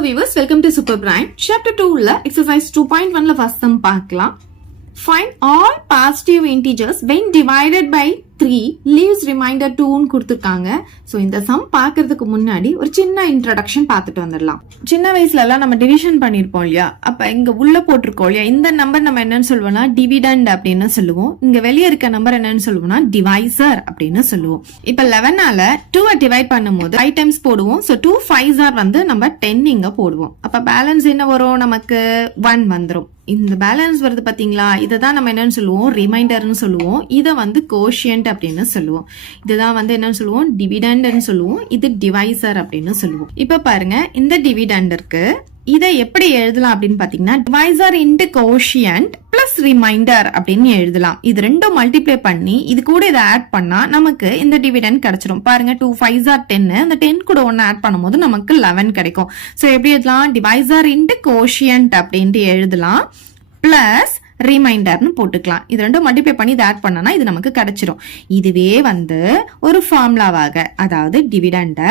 Hello viewers, welcome to Super Brain. Chapter 2 la exercise 2.1 la first sum பார்க்கலாம். Find all positive integers when divided by 3 leaves remainder 2 ன்னு கொடுத்திருக்காங்க. So இந்த some பார்க்கிறதுக்கு முன்னாடி ஒரு சின்ன இன்ட்ரோடக்ஷன் பார்த்துட்டு வந்துடலாம். சின்ன வயசுல எல்லாம் நம்ம டிவிஷன் பண்ணிருப்போம் இல்லையா? அப்ப இங்க உள்ள போட்டிருக்கோம் இல்லையா? இந்த நம்பர் நம்ம என்னன்னு சொல்லுவோம்னா டிவிடெண்ட் அப்படின்னு சொல்லுவோம். இங்க வெளியே இருக்க நம்பர் என்னன்னு சொல்லுவோம்னா டிவைசர் அப்படின்னு சொல்லுவோம். இப்ப 11ஆல 2 டிவைட் பண்ணும்போது 5 டைம்ஸ் போடுவோம். சோ 2 5s ஆர் வந்து நம்ம 10 இங்க போடுவோம். அப்ப பேலன்ஸ் என்ன வரும்? நமக்கு 1 வந்துரும். இந்த பேலன்ஸ் வருது பாத்தீங்களா? இததான் நம்ம என்னன்னு சொல்லுவோம்? ரிமைண்டர்னு சொல்லுவோம். இத வந்து கோஷியன்ட் அப்படின்னு சொல்லுவோம். இதுதான் வந்து என்னன்னு சொல்லுவோம்? டிவிடெண்ட்னு சொல்லுவோம். இது டிவைசர் அப்படின்னு சொல்லுவோம். இப்ப பாருங்க, இந்த டிவிடெண்ட் இருக்கு. இதை எப்படி எழுதலாம் அப்படின்னு பாத்தீங்கன்னா divisor into quotient plus reminder அப்படின்னு எழுதலாம். இது ரெண்டும் மல்டிப்ளை பண்ணி இது கூட இதை ஆட் பண்ணா நமக்கு இந்த டிவிடெண்ட் கிடைச்சிரும். பாருங்க, 2 5s are 10. அந்த 10 கூட ஒன்னு ஆட் பண்ணும்போது நமக்கு 11 கிடைக்கும். சோ எப்படி எழுதலாம்? டிவைசர் இன்டு கோஷியன்ட் அப்படின்ட்டு எழுதலாம். பிளஸ் ரிமைண்டர்னு போட்டுக்கலாம். இது ரெண்டும் மல்டிப்ளை பண்ணி இதை ஆட் பண்ணனா இது நமக்கு கிடைச்சிரும். இதுவே வந்து ஒரு ஃபார்முலாவாக, அதாவது டிவிடெண்ட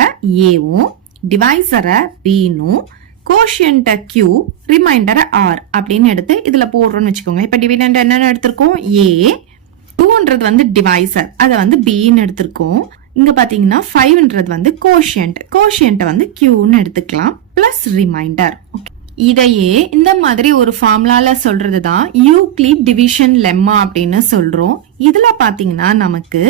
ஏவும் டிவைசரை பினும் கோஷியன்ட Q ரிமைண்டரை R அப்படின்னு எடுத்து இதுல போடுறோம்னு வச்சுக்கோங்க. இப்ப டிவிடெண்ட் என்னன்னு எடுத்திருக்கோம்? A. 2ன்றது வந்து டிவைசர், அதை வந்து Bன்னு எடுத்திருக்கோம். இங்க பாத்தீங்கன்னா 5ன்றது வந்து கோஷியன்ட் வந்து Qன்னு எடுத்துக்கலாம். Plus reminder. இதையே இந்த மாதிரி ஒரு ஃபார்முலால சொல்றதுதான் யூக்ளிட் டிவிஷன் லெம்மா அப்படின்னு சொல்றோம். இதுல பாத்தீங்கன்னா நமக்கு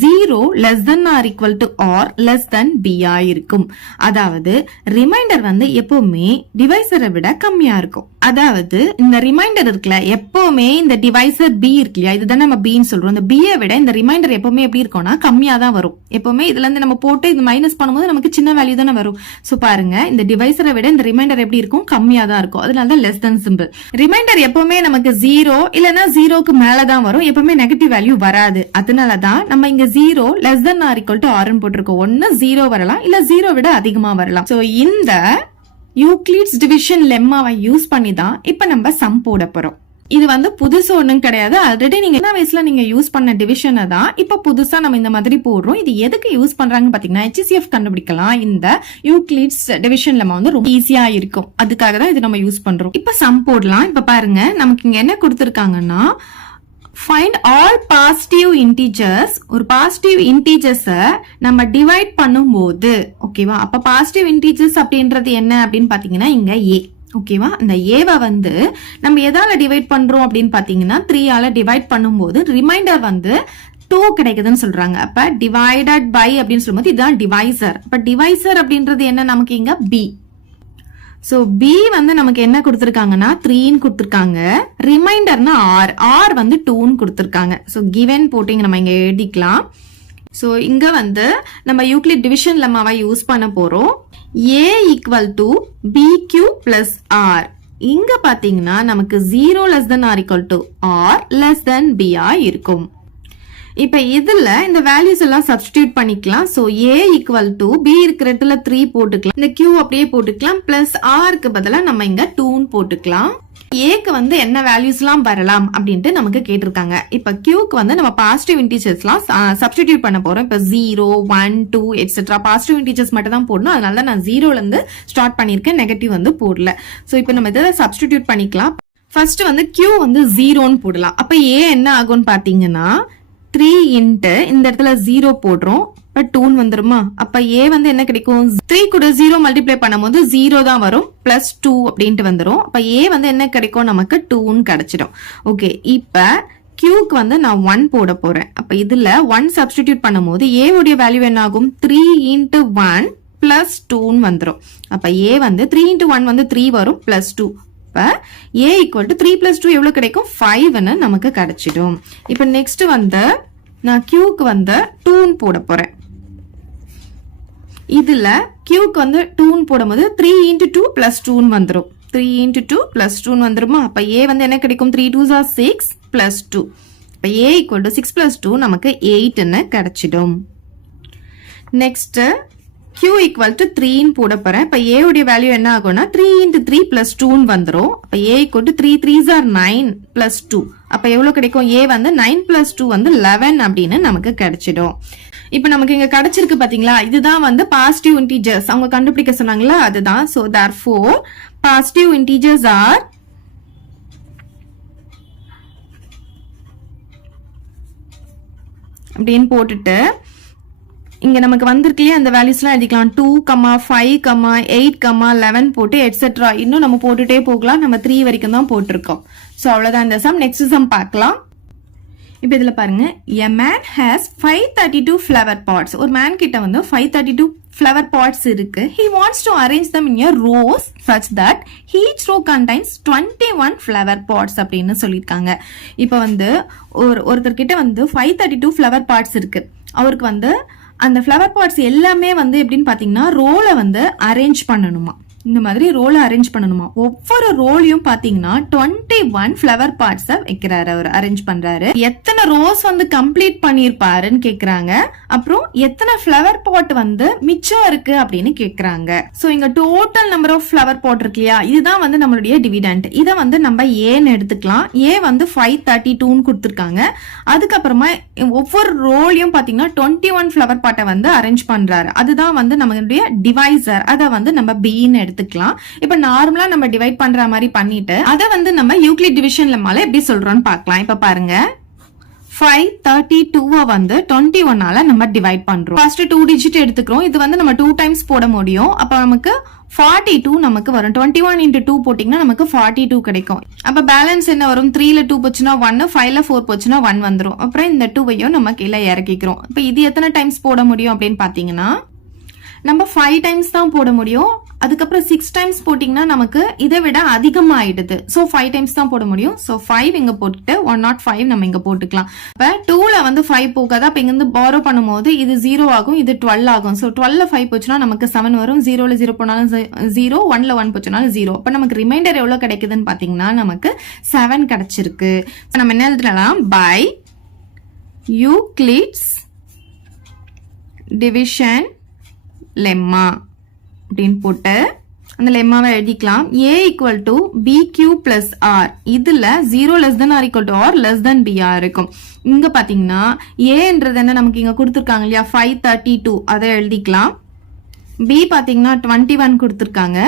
0 less than or equal to or less than b ஆ இருக்கும். அதாவது ரிமைண்டர் வந்து எப்பவுமே டிவைசரை விட கம்மியா இருக்கும். அதாவது இந்த ரிமைண்டர் இருக்குல்ல, எப்பவுமே இந்த டிவைசர் b இருக்கு இல்லையா, இதுதான் நம்ம bன்னு சொல்றோம். இந்த b விட இந்த ரிமைண்டர் எப்பவுமே எப்படி இருக்கும்னா கம்மியா தான் வரும். எப்பவுமே இதுல இருந்து நம்ம போட்டு இது மைனஸ் பண்ணும்போது நமக்கு சின்ன வேல்யூ தானே வரும். சோ பாருங்க, இந்த டிவைசரை விட இந்த ரிமைண்டர் எப்படி இருக்கும்? கம்மியா தான் இருக்கும். அதனாலதான் லெஸ் than சிம்பிள். ரிமைண்டர் எப்பவுமே நமக்கு 0 இல்லனா 0க்கு மேலதான் வரும். எப்பவுமே நெகட்டிவ் வேல்யூ வராது. அதனாலதான் நம்ம இங்க 0 less than or equal to R ன்னு போட்டிருக்கோம். ஒன்னு 0 வரலாம், இல்ல 0 விட அதிகமா வரலாம். சோ இந்த யூக்ளிட்ஸ் டிவிஷன் லெம்மாவை யூஸ் பண்ணி தான் இப்ப நம்ம சம் போட போறோம். இது வந்து புதுசு ஒண்ணும் கிடையாது. ஆல்ரெடி நீங்க என்ன வயசுல நீங்க யூஸ் பண்ண டிவிஷனை தான் இப்ப புதுசா நம்ம இந்த மாதிரி போடுறோம். இது எதுக்கு யூஸ் பண்றாங்க பாத்தீங்கன்னா HCF கண்டுபிடிக்கலாம். இந்த யூக்ளிட்ஸ் டிவிஷன் லெம்மா வந்து ரொம்ப ஈஸியா இருக்கும். அதுக்காக தான் இது நம்ம யூஸ் பண்றோம். இப்ப சம் போடலாம். இப்ப பாருங்க, நமக்கு இங்க என்ன கொடுத்திருக்காங்கன்னா find all positive integers. ஒரு பாசிட்டிவ் இன்டீஜர்ஸ நம்ம டிவைட் பண்ணும்போது, ஓகேவா? அப்ப பாசிட்டிவ் இன்டீஜர்ஸ் அப்படின்றது என்ன அப்படின்னு பாத்தீங்கன்னா இங்க A, ஓகேவா? அந்த ஏவை வந்து நம்ம எதால டிவைட் பண்றோம் அப்படின்னு பாத்தீங்கன்னா 3 ஆல டிவைட் பண்ணும்போது ரிமைண்டர் வந்து 2 கிடைக்குதுன்னு சொல்றாங்க. அப்ப டிவைடட் பை அப்படின்னு சொல்லும்போது இதுதான் டிவைசர். அப்ப டிவைசர் அப்படின்றது என்ன? நமக்கு இங்க B. சோ B வந்து நமக்கு என்ன கொடுத்திருக்காங்கன்னா 3ன்னு கொடுத்திருக்காங்க. ரிமைண்டர்னா R வந்து 2ன்னு கொடுத்திருக்காங்க. சோ கிவன் போட்டு நம்ம இங்க எழுதிக்கலாம். சோ இங்க வந்து நம்ம யூக்ளிட் டிவிஷன் லெம்மாவை யூஸ் பண்ண போறோம். A equal to BQ plus R. இங்க பாத்தீங்கன்னா நமக்கு 0 less than or equal to R less than B ஆ இருக்கும். இப்ப இதுல இந்த வேல்யூஸ் எல்லாம் சப்ஸ்டிடியூட் பண்ணிக்கலாம். So A equal to B இருக்கிற இடத்துல 3 போட்டுக்கலாம். இந்த Q அப்படியே போட்டுக்கலாம். பிளஸ் Rக்கு பதிலா நம்ம இங்க 2 போட்டுக்கலாம். Aக்கு வந்து என்ன வேல்யூஸ் எல்லாம் வரலாம் அப்படின்ட்டு நமக்கு கேட்டிருக்காங்க. இப்ப Qக்கு வந்து நம்ம பாசிட்டிவ் இன்டீஜர்ஸ் எல்லாம் சப்ஸ்டிடியூட் பண்ண போறோம். இப்ப 0 1 2 எக்ஸெட்ரா பாசிட்டிவ் இன்டீஜர்ஸ் மட்டும் தான் போடணும். அதனால தான் நான் 0ல இருந்து ஸ்டார்ட் பண்ணிருக்கேன், நெகட்டிவ் வந்து போடல. சோ இப்ப நம்ம இதை சப்ஸ்டிடியூட் பண்ணிக்கலாம். ஃபர்ஸ்ட் வந்து Q வந்து 0ன்னு போடலாம். அப்ப A என்ன ஆகும்னு பாத்தீங்கன்னா 3 இன்ட்டு இந்த இடத்துல 0 போடுறோம். இப்ப 2 வந்துருமா? அப்ப A வந்து என்ன கிடைக்கும்? 3 கூட 0 மல்டிப்ளை பண்ணும்போது 0 தான் வரும். பிளஸ் 2 அப்படின்ட்டு வந்துரும். அப்ப A வந்து என்ன கிடைக்கும்? நமக்கு 2ன்னு கிடைச்சிடும். ஓகே, இப்ப Qக்கு வந்து நான் 1 போட போறேன். அப்ப இதுல 1 சப்ஸ்டிடியூட் பண்ணும்போது A உடைய வேல்யூ என்ன ஆகும்? 3 இன்ட்டு 1 பிளஸ் 2ன்னு வந்துரும். அப்ப A வந்து 3 இன்ட்டு 1 வந்து 3 வரும், plus 2. A equal to 3 plus 2 எவ்வளவு கிடைக்கும்? 5ன்னு நமக்கு கிடைச்சிடும். இப்ப நெக்ஸ்ட் வந்து நான் Qக்கு வந்து 2ன்னு போட போறேன். இதுல Qக்கு வந்து 2ன்னு போடும்போது 3 into 2 plus 2ன்னு வந்துரும். 3 into 2 plus 2ன்னு வந்துருமா? அப்ப A வந்து என்ன கிடைக்கும்? 3 2s are 6 plus 2. அப்ப A equal to 6 plus 2 நமக்கு 8ன்னு கிடைச்சிடும். நெக்ஸ்ட் Q equal to 3ன்னு போட போறேன். இப்ப A உடைய வேல்யூ என்ன ஆகும்னா 3 into 3 plus 2ன்னு வந்துரும். அப்ப A equal to 3 3s are 9 plus 2. அப்ப எவ்வளவு கிடைக்கும்? A வந்து 9 plus 2 வந்து 11 அப்படின்னு நமக்கு கிடைச்சிடும். இப்போ நமக்கு இங்க கிடைச்சிருக்கு பாத்தீங்களா, இதுதான் வந்து பாசிட்டிவ் இன்டிஜர்ஸ் அவங்க கண்டுபிடிக்க சொன்னாங்களா, அதுதான். So therefore positive integers are அப்படின்னு போட்டுட்டு இங்க நமக்கு வந்திருக்கு அந்த வேல்யூஸ்லாம் எழுதிக்கலாம். 2, 5, 8, 11 போட்டு எட்ஸெட்ரா இன்னும் நம்ம போட்டுட்டே போகலாம். நம்ம 3 வரைக்கும் தான் போட்டிருக்கோம். ஸோ அவ்வளவுதான் இந்த சம். நெக்ஸ்ட் சம் பார்க்கலாம். இப்போ இதுல பாருங்க, a man has 532 flower pots. ஒரு மேன் கிட்ட வந்து 532 flower pots இருக்கு. He wants to arrange them in a rows such that each row contains 21 flower pots அப்படின்னு சொல்லியிருக்காங்க. இப்போ வந்து ஒருத்தர்கிட்ட வந்து 532 flower pots இருக்கு. அவருக்கு வந்து அந்த ஃப்ளவர் பாட்ஸ் எல்லாமே வந்து எப்படின்னு பாத்தீங்கன்னா ரோல வந்து அரேஞ்ச் பண்ணணுமா, இந்த மாதிரி ரோல அரேஞ்ச் பண்ணணுமா. ஒவ்வொரு ரோலையும் பாத்தீங்கன்னா 21 ஃப்ளவர் பாட்ஸ் வைக்கிறாரு, அவர் அரேஞ்ச் பண்றாரு. எத்தனை ரோஸ் வந்து கம்ப்ளீட் பண்ணிருப்பாருன்னு கேக்குறாங்க. அப்புறம் எத்தனை ஃப்ளவர் பாட் வந்து மிச்சம் இருக்கு அப்படின்னு கேக்குறாங்க. சோ இங்க total number of flower pot இருக்கு இல்லையா, இதுதான் வந்து நம்மளுடைய டிவிடெண்ட். இதை வந்து நம்ம ஏன்னு எடுத்துக்கலாம். ஏ வந்து 532ன்னு கொடுத்துருக்காங்க. அதுக்கப்புறமா ஒவ்வொரு ரோலையும் பாத்தீங்கன்னா 21 ஃப்ளவர் பாட்டை வந்து அரேஞ்ச் பண்றாரு. அதுதான் வந்து நம்மளுடைய டிவைசர். அதை வந்து நம்ம பின்னு எடுத்துக்கலாம். இப்ப நார்மலா நம்ம டிவைட் பண்ற மாதிரி பண்ணிட்டு அதை வந்து நம்ம யூக்ளிட் டிவிஷன்ல மேல எப்படி சொல்றோம்னு பார்க்கலாம். இப்ப பாருங்க, 532 வந்து 21ஆல நம்ம டிவைட் பண்றோம். ஃபர்ஸ்ட் 2 டிஜிட் எடுத்துக்கிறோம். இது வந்து நம்ம 2 டைம்ஸ் போட முடியும். அப்ப நமக்கு 42 நமக்கு வரும். 21 into 2 போட்டீங்கன்னா நமக்கு 42 கிடைக்கும். அப்ப பேலன்ஸ் என்ன வரும்? 3ல 2 போச்சுன்னா 1, 5ல 4 போச்சுன்னா 1 வந்துரும். அப்புறம் இந்த 2வையும் நம்ம கீழே இறக்கிக்கிறோம். இப்ப இது எத்தனை டைம்ஸ் போட முடியும் அப்படின்னு பாத்தீங்கன்னா நம்ம 5 டைம்ஸ் தான் போட முடியும். அதுக்கப்புறம் 6 டைம்ஸ் போட்டீங்கன்னா நமக்கு இதை விட அதிகமாயிடுது. சோ 5 டைம்ஸ் தான் போட முடியும். சோ 5 இங்க போட்டுட்டு 105 நம்ம இங்க போட்டுக்கலாம். இப்ப 2ல வந்து 5 போகாது. அப்ப இங்க இருந்து பாரோ பண்ணும்போது இது 0 ஆகும், இது 12 ஆகும். சோ 12ல 5 போச்சுன்னா நமக்கு 7 வரும். 0ல 0 போனாலும் 0, 1ல 1 போச்சுனாலும் 0. அப்ப நமக்கு ரிமைண்டர் எவ்வளவு கிடைக்குதுன்னு பாத்தீங்கன்னா நமக்கு 7 கிடைச்சிருக்கு. நம்ம என்ன எழுதலாம்? பை யூக்ளிட்ஸ் டிவிஷன் லெம்மா அப்படின்னு போட்டு அந்த லெம்மாவை எழுதிக்கலாம். a equal to bq plus r. இதுல 0 less than or equal to or less than br இருக்கும். இங்க பாத்தீங்கன்னா aன்றது என்ன நமக்கு இங்க கொடுத்திருக்காங்க இல்லையா, 532, அதை எழுதிக்கலாம். b பாத்தீங்கன்னா 21 கொடுத்திருக்காங்க.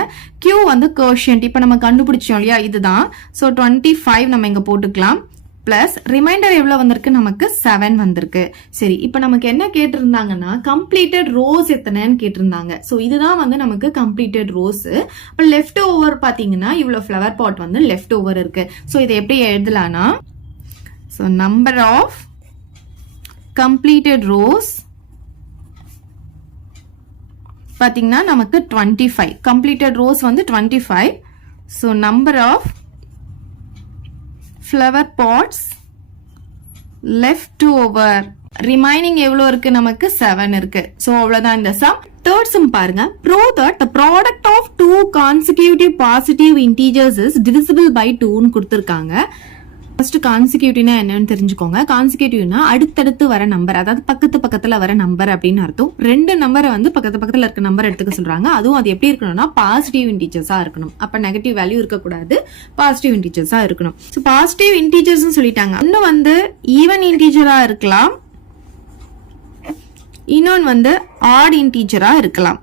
q வந்து கோஷியன்ட். இப்ப நம்ம கண்டுபிடிச்சோம் இல்லையா, இதுதான். சோ 25 நம்ம இங்க போட்டுக்கலாம். பிளஸ் ரிமைண்டர் எவ்வளவு வந்திருக்கு? நமக்கு 7 வந்திருக்கு. சரி, இப்ப நமக்கு என்ன கேட்டிருந்தாங்கன்னா கம்ப்ளீட்டட் ரோஸ் எத்தனைன்னு கேட்டிருந்தாங்க. சோ இதுதான் வந்து நமக்கு கம்ப்ளீட்டட் ரோஸ். இப்ப லெஃப்ட் ஓவர் பாத்தீங்கன்னா இவ்வளவு ஃப்ளவர் பாட் வந்து லெஃப்ட் ஓவர் இருக்கு. சோ இதை எப்படி எழுதலாம்னா, so number of completed rows பாத்தீங்கன்னா நமக்கு 25. கம்ப்ளீட்டட் ரோஸ் வந்து 25. So number of flower pots left over remaining எவ்வளோ இருக்கு? நமக்கு 7 இருக்கு. சோ அவ்வளவுதான் இந்த சம். தேர்ட் சம் பாருங்க. prove that the product of two consecutive positive integers is divisible by 2ன்னு கொடுத்திருக்காங்க. ஃபர்ஸ்ட் கான்சிக்யூட்டிவ்னா என்னன்னு தெரிஞ்சுக்கோங்க. கான்சிக்யூட்டிவ்னா அடுத்தடுத்து வர நம்பர், அதாவது பக்கத்து பக்கத்துல வர நம்பர் அப்படின்னு அர்த்தம். 2 நம்பரை வந்து பக்கத்து பக்கத்துல இருக்க நம்பர் எடுத்துக்க சொல்றாங்க. அதுவும் அது எப்படி இருக்கணும்னா பாசிட்டிவ் இன்டீஜர்ஸா இருக்கணும். அப்ப நெகட்டிவ் வேல்யூ இருக்கக்கூடாது, பாசிட்டிவ் இன்டீஜர்ஸா இருக்கணும். ஸோ பாசிட்டிவ் இன்டீஜர்ஸ் சொல்லிட்டாங்க. இன்னும் வந்து ஈவன் இன்டீஜரா இருக்கலாம், இன்னொன்னு வந்து ஆட் இன்டீஜரா இருக்கலாம்.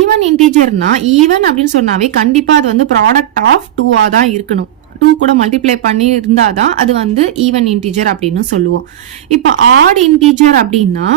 ஈவன் இன்டீஜர்னா ஈவன் அப்படின்னு சொன்னாவே கண்டிப்பா அது வந்து ப்ராடக்ட் ஆஃப் 2ஆ தான் இருக்கணும். 2 கூட மல்டிப்ளை பண்ணி இருந்தாதான் அது வந்து ஈவன் இன்டீஜர் அப்படின்னு சொல்லுவோம். இப்ப ஆட் இன்டீஜர் அப்படின்னா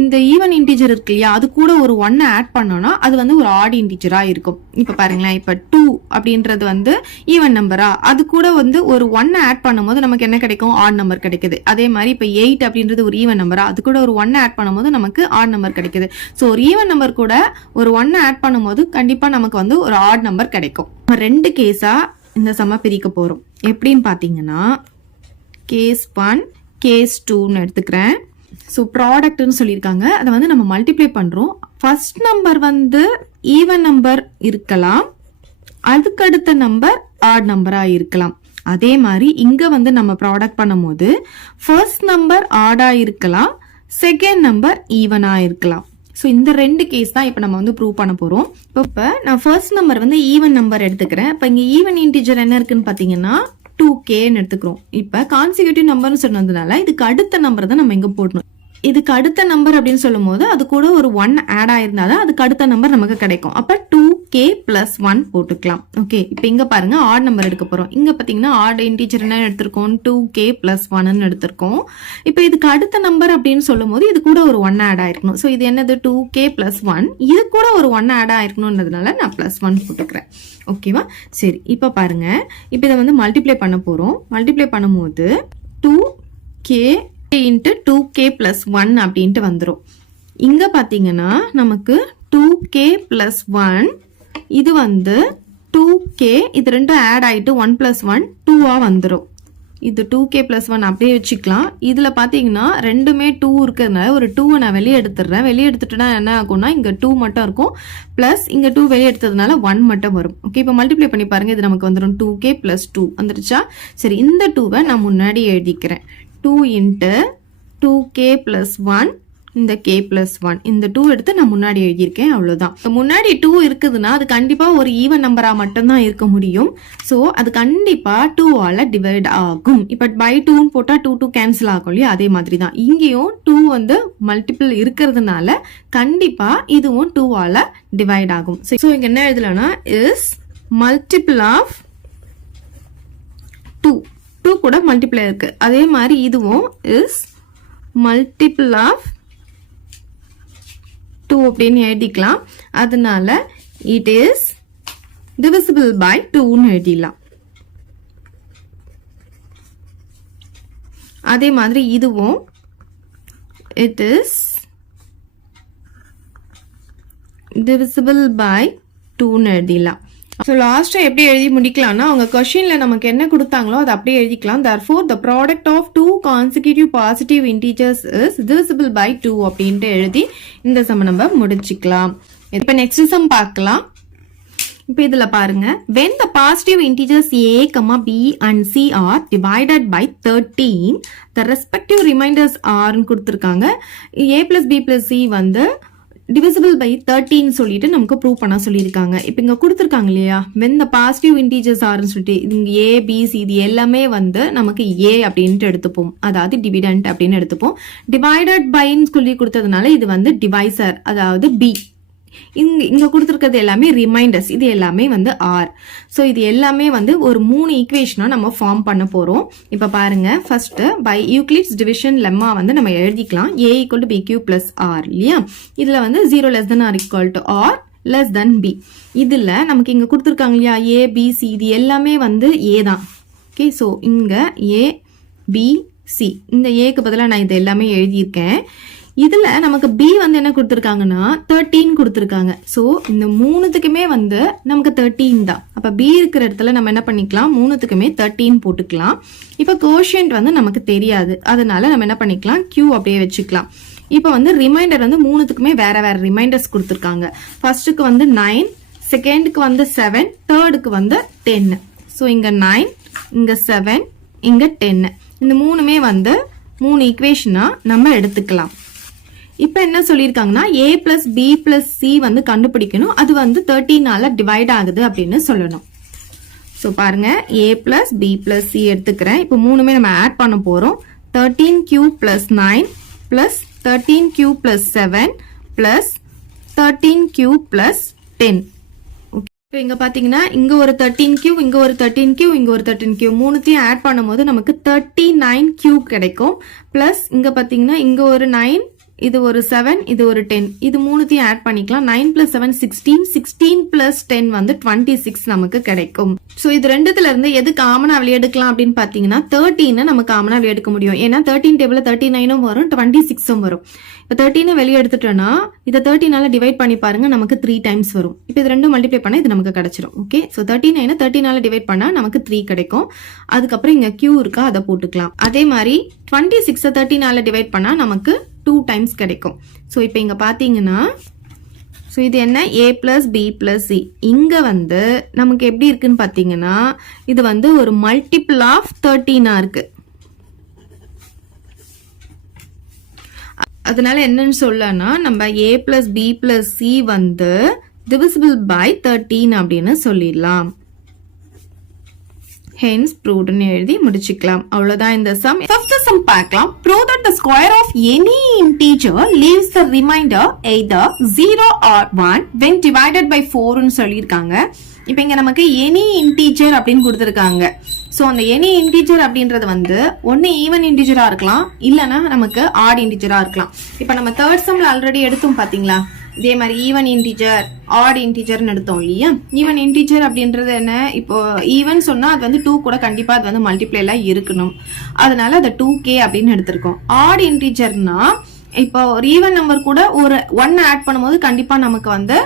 இந்த ஈவன் இன்டீஜர் இருக்கு இல்லையா, அது கூட ஒரு 1 ஆட் பண்ணோம்னா அது வந்து ஒரு ஆட் இன்டீஜரா இருக்கும். இப்ப பாருங்களேன், இப்ப 2 அப்படின்றது வந்து ஈவன் நம்பரா, அது கூட வந்து ஒரு 1 ஆட் பண்ணும்போது நமக்கு என்ன கிடைக்கும்? ஆட் நம்பர் கிடைக்குது. அதே மாதிரி இப்ப 8 அப்படின்றது ஒரு ஈவன் நம்பரா, அது கூட ஒரு 1 ஆட் பண்ணும்போது நமக்கு ஆட் நம்பர் கிடைக்குது. சோ ஒரு ஈவன் நம்பர் கூட ஒரு 1 ஆட் பண்ணும்போது கண்டிப்பா நமக்கு வந்து ஒரு ஆட் நம்பர் கிடைக்கும். 2 கேஸா இந்த சம பிரிக்க போறோம். எப்படின்னு பாத்தீங்கன்னா கேஸ் 1, கேஸ் 2ன்னு எடுத்துக்கிறேன். ஸோ ப்ராடக்ட்னு சொல்லியிருக்காங்க, அதை வந்து நம்ம மல்டிப்ளை பண்றோம். ஃபர்ஸ்ட் நம்பர் வந்து ஈவன் நம்பர் இருக்கலாம், அதுக்கடுத்த நம்பர் ஆட் நம்பரா இருக்கலாம். அதே மாதிரி இங்க வந்து நம்ம ப்ராடக்ட் பண்ணும்போது ஃபர்ஸ்ட் நம்பர் ஆடா இருக்கலாம், செகண்ட் நம்பர் ஈவனா இருக்கலாம். ஸோ இந்த 2 கேஸ் தான் இப்போ நம்ம வந்து ப்ரூவ் பண்ண போறோம். இப்போ நான் ஃபர்ஸ்ட் நம்பர் வந்து ஈவன் நம்பர் எடுத்துக்கிறேன். இப்போ இங்க ஈவன் இன்டிஜர் என்ன இருக்குன்னு பாத்தீங்கன்னா 2kன்னு எடுத்துக்கிறோம். இப்போ கான்சிக்யூட்டிவ் நம்பர்னு சொன்னதுனால இதுக்கு அடுத்த நம்பர் தான் நம்ம இங்க போடணும். இதுக்கு அடுத்த நம்பர் அப்படின்னு சொல்லும் போது அது கூட ஒரு 1 ஆட் ஆயிருந்தாதான் அதுக்கு அடுத்த நம்பர் நமக்கு கிடைக்கும். அப்ப 2k + 1 போட்டுக்கலாம். ஓகே, இப்போ இங்க பாருங்க ஆட் நம்பர் எடுக்க போறோம். இங்க பாத்தீங்கன்னா ஆட் இன்டிஜர் என்ன எடுத்திருக்கோம், 2k + 1 எடுத்திருக்கோம். இப்போ இதுக்கு அடுத்த நம்பர் அப்படின்னு சொல்லும் போது இது கூட ஒரு 1 ஆட் ஆயிருக்கணும். ஸோ இது என்னது 2k + 1, இது கூட ஒரு 1 ஆட் ஆயிருக்கணும்ன்றதுனால நான் +1 போட்டுக்கிறேன். ஓகேவா? சரி, இப்போ பாருங்க, இப்போ இதை வந்து மல்டிப்ளை பண்ண போறோம். மல்டிப்ளை பண்ணும்போது 2k × 2k + 1 அப்படின்ட்டு வந்துடும். இங்க பாத்தீங்கன்னா நமக்கு 2k + 1, இது வந்து 2k, இது ரெண்டும் ஆட் ஆயிட்டு 1 + 1 2 வந்துடும். இது 2k + 1 அப்படியே வச்சுக்கலாம். இதுல பாத்தீங்கன்னா ரெண்டுமே 2 இருக்கிறதுனால ஒரு 2 நான் வெளியே எடுத்துடுறேன். வெளியே எடுத்துட்டா என்ன ஆகும்னா இங்க 2 மட்டும் இருக்கும், பிளஸ் இங்க 2 வெளியே எடுத்ததுனால 1 மட்டும் வரும். ஓகே, இப்போ மல்டிப்ளை பண்ணி பாருங்க, இது நமக்கு வந்துடும் 2k + 2 வந்துருச்சா? சரி, இந்த 2வை நான் முன்னாடி எழுதிக்கிறேன். 2 × 2k + 1, இந்த k + 1, இந்த 2 எடுத்து நான் முன்னாடி எழுதியிருக்கேன். அவ்வளவுதான். முன்னாடி 2 இருக்குதுன்னா அது கண்டிப்பா ஒரு ஈவன் நம்பரா மட்டும்தான் இருக்க முடியும். சோ அது கண்டிப்பா 2 ஆல டிவைட் ஆகும். இப்ப by 2 போட்டா 2 கேன்சல் ஆகும் இல்லையா? அதே மாதிரி தான் இங்கேயும் 2 வந்து மல்டிபிள் இருக்கிறதுனால கண்டிப்பா இதுவும் 2 ஆல டிவைட் ஆகும். சோ இங்க என்ன எழுதலாம்னா இஸ் மல்டிபிள் ஆஃப் 2. 2 கூட மல்டிப்ளை இருக்கு. அதே மாதிரி இதுவும் இஸ் மல்டிபிள் ஆஃப் 2 அப்படின்னு எழுதிக்கலாம். அதனால it is divisible by 2ன்னு எழுதிடலாம். அதே மாதிரி இதுவும் it is divisible by 2ன்னு எழுதிடலாம். ஸோ லாஸ்ட்டாக எப்படி எழுதி முடிக்கலாம்னா அவங்க கொஷினில் நமக்கு என்ன கொடுத்தாங்களோ அதை அப்படியே எழுதிக்கலாம். therefore the product of 2 consecutive positive integers is divisible by 2 அப்படின்ட்டு எழுதி இந்த சம் நம்ம முடிச்சுக்கலாம். இப்போ நெக்ஸ்ட் சம் பார்க்கலாம். இப்போ இதுல பாருங்க, when the positive integers a, b and c are divided by 13, the respective remainders are கொடுத்திருக்காங்க. a plus b plus c வந்து divisible by 13 சொல்லிட்டு நமக்கு ப்ரூவ் பண்ண சொல்லியிருக்காங்க. இப்போ இங்க கொடுத்துருக்காங்க இல்லையா, when the positive integers are சொல்லிட்டு இங்க a b c இது எல்லாமே வந்து நமக்கு a அப்படின்ட்டு எடுத்துப்போம், அதாவது டிவிடெண்ட் அப்படின்னு எடுத்துப்போம். டிவைடட் பைன்னு சொல்லி கொடுத்ததுனால இது வந்து டிவைசர், அதாவது b. இங்க கொடுத்துருக்கிறது எல்லாமே ரிமைண்டர்ஸ், இது எல்லாமே வந்து ஆர். ஸோ இது எல்லாமே வந்து ஒரு 3 ஈக்குவேஷனா நம்ம ஃபார்ம் பண்ண போறோம். இப்ப பாருங்க, first by Euclid's division lemma வந்து நம்ம எழுதிக்கலாம். a = bq + r இல்லையா? இதுல வந்து 0 less than or equal to r less than b. இதுல நமக்கு இங்க கொடுத்துருக்காங்க இல்லையா, a b c இது எல்லாமே வந்து a தான். ஓகே, ஸோ இங்க a b c, இந்த ஏக்கு பதிலாக நான் இது எல்லாமே எழுதியிருக்கேன். இதுல நமக்கு b வந்து என்ன கொடுத்துருக்காங்கன்னா 13 கொடுத்துருக்காங்க. ஸோ இந்த மூணுத்துக்குமே வந்து நமக்கு 13 தான். அப்ப b இருக்கிற இடத்துல நம்ம என்ன பண்ணிக்கலாம், மூணுத்துக்குமே 13 போட்டுக்கலாம். இப்ப கோஷியன்ட் வந்து நமக்கு தெரியாது, அதனால நம்ம என்ன பண்ணிக்கலாம், q அப்படியே வச்சுக்கலாம். இப்ப வந்து ரிமைண்டர் வந்து மூணுத்துக்குமே வேற வேற ரிமைண்டர்ஸ் கொடுத்துருக்காங்க. ஃபர்ஸ்ட்டுக்கு வந்து 9, செகண்டுக்கு வந்து 7, தேர்டுக்கு வந்து 10. ஸோ இங்க 9, இங்க 7, இங்க 10. இந்த மூணுமே வந்து 3 ஈக்குவேஷனா நம்ம எடுத்துக்கலாம். இப்ப என்ன சொல்லியிருக்காங்கன்னா a plus b plus c வந்து கண்டுபிடிக்கணும், அது வந்து 13ஆல டிவைட் ஆகுது அப்படின்னு சொல்லணும். ஸோ பாருங்க, a plus b plus c எடுத்துக்கிறேன். இப்போ மூணுமே நம்ம ஆட் பண்ண போறோம். 13q plus 9 plus 13q plus 7 plus 13q plus 10. இப்போ இங்க பாத்தீங்கன்னா இங்க ஒரு 13q, இங்க ஒரு 13q, இங்க ஒரு 13q, மூணுத்தையும் ஆட் பண்ணும்போது நமக்கு 39q கிடைக்கும். பிளஸ் இங்க பாத்தீங்கன்னா இங்க ஒரு 9, இது ஒரு 7, இது ஒரு 10, இது மூணுத்தையும் ஆட் பண்ணிக்கலாம். 9 + 7 16, 16 + 10 வந்து 26 நமக்கு கிடைக்கும். சோ இது ரெண்டுத்துல இருந்து எது காமனா வெளியே எடுக்கலாம் அப்படின்னு பாத்தீங்கன்னா 13 நம்ம காமனா வெளியே எடுக்க முடியும். ஏன்னா 13 டேபிள்ல 39 வரும், 26 வரும். இப்ப 13 வெளியே எடுத்துட்டோம்னா இதை 13ஆல டிவைட் பண்ணி பாருங்க, நமக்கு 3 டைம்ஸ் வரும். இப்போ இது ரெண்டும் மல்டிப்ளை பண்ணா இது நமக்கு கிடைச்சிடும். ஓகே, சோ 39 13ஆல டிவைட் பண்ணா நமக்கு 3 கிடைக்கும். அதுக்கப்புறம் இங்க q இருக்கா, அதை போட்டுக்கலாம். அதே மாதிரி 26 13ஆல டிவைட் பண்ணா நமக்கு 2 டைம்ஸ் கிடைக்கும். ஸோ இப்போ இங்க பாத்தீங்கன்னா ஸோ இது என்ன, a plus b plus c. இங்க வந்து நமக்கு எப்படி இருக்குன்னு பாத்தீங்கன்னா இது வந்து ஒரு மல்டிபிள் ஆஃப் 13ஆ இருக்கு. அதனால என்னன்னு சொல்லனா நம்ம a plus b plus c வந்து divisible by 13 அப்படின்னு சொல்லிடலாம். hence proved னு எழுதி முடிச்சுக்கலாம். அவ்வளவுதான் இந்த sum. Fifth sum பார்க்கலாம். Prove that the square of any integer leaves the remainder either 0 or 1 when divided by 4 னு சொல்லியிருக்காங்க. இப்போ இங்க நமக்கு any integer அப்படின்னு கொடுத்திருக்காங்க. சோ அந்த any integer அப்படின்றது வந்து ஒன்னு ஈவன் இன்டிஜரா இருக்கலாம், இல்லனா நமக்கு ஆட் இன்டிஜரா இருக்கலாம். இப்போ நம்ம தேர்ட் சம்ல ஆல்ரெடி எடுத்தோம் பாத்தீங்களா, இதே மாதிரி ஈவன் இன்டிஜர் ஆட் இன்டிஜர்னு எடுத்தோம் இல்லையா. ஈவன் இன்டிஜர் அப்படின்றது என்ன, இப்போ ஈவன் சொன்னா அது வந்து 2 கூட கண்டிப்பா அது வந்து மல்டிப்ளைல இருக்கணும், அதனால அதை 2k அப்படின்னு எடுத்திருக்கோம். ஆட் இன்டிஜர்னா இப்போ ஒரு ஈவன் நம்பர் கூட ஒரு 1 ஆட் பண்ணும்போது கண்டிப்பா நமக்கு வந்து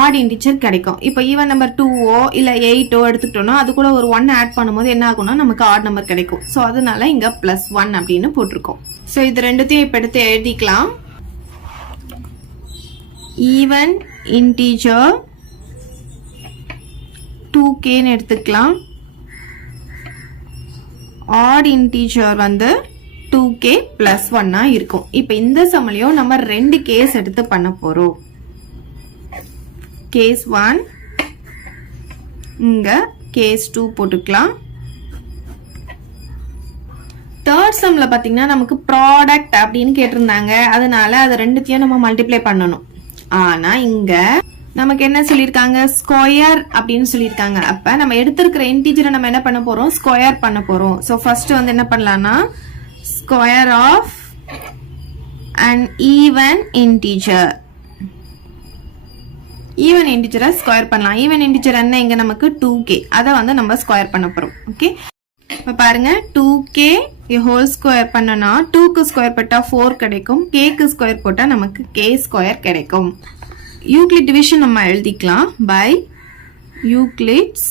ஆட் இன்டிஜர் கிடைக்கும். இப்போ ஈவன் நம்பர் 2ஓ இல்ல 8ஓ எடுத்துக்கிட்டோம்னா அது கூட ஒரு 1 ஆட் பண்ணும்போது என்ன ஆகும்னா நமக்கு ஆட் நம்பர் கிடைக்கும். ஸோ அதனால இங்க +1 அப்படின்னு போட்டிருக்கோம். ஸோ இது ரெண்டுத்தையும் இப்ப எடுத்து எழுதிக்கலாம். ஈவன் இன்டிஜர் 2kன்னு எடுத்துக்கலாம். ஆட் இன்டிஜர் வந்து 2k + 1 இருக்கும். இப்ப இந்த சமலையும் நம்ம 2 கேஸ் எடுத்து பண்ண போறோம். கேஸ் 1 இங்க கேஸ் 2 போட்டுக்கலாம். தேர்ட் சம்ல பாத்தீங்கன்னா நமக்கு ப்ராடக்ட் அப்படின்னு கேட்டிருந்தாங்க, அதனால அது ரெண்டுத்தையும் நம்ம மல்டிப்ளை பண்ணணும். ஆனா இங்க நமக்கு என்ன சொல்லிருக்காங்க, ஸ்கொயர் அப்படின்னு சொல்லிருக்காங்க. அப்ப நம்ம எடுத்திருக்கிற இன்டிஜரை நம்ம என்ன பண்ண போறோம், ஸ்கொயர் பண்ண போறோம். சோ ஃபர்ஸ்ட் வந்து என்ன பண்ணலாம்னா square of an even integer. Even இன்டிஜரை ஸ்கொயர் பண்ணலாம். ஈவன் இன்டிஜர் என்ன, இங்க நமக்கு 2k, அதை வந்து நம்ம ஸ்கொயர் பண்ண போறோம். ஓகே, இப்ப பாருங்க 2k ஹோல் ஸ்கொயர் பண்ணனா 2க்கு ஸ்கொயர் போட்டா 4 கிடைக்கும், kக்கு ஸ்கொயர் போட்டா நமக்கு k ஸ்கொயர் கிடைக்கும். யூக்ளிட் டிவிஷன் நம்ம எழுதிக்கலாம். By Euclid's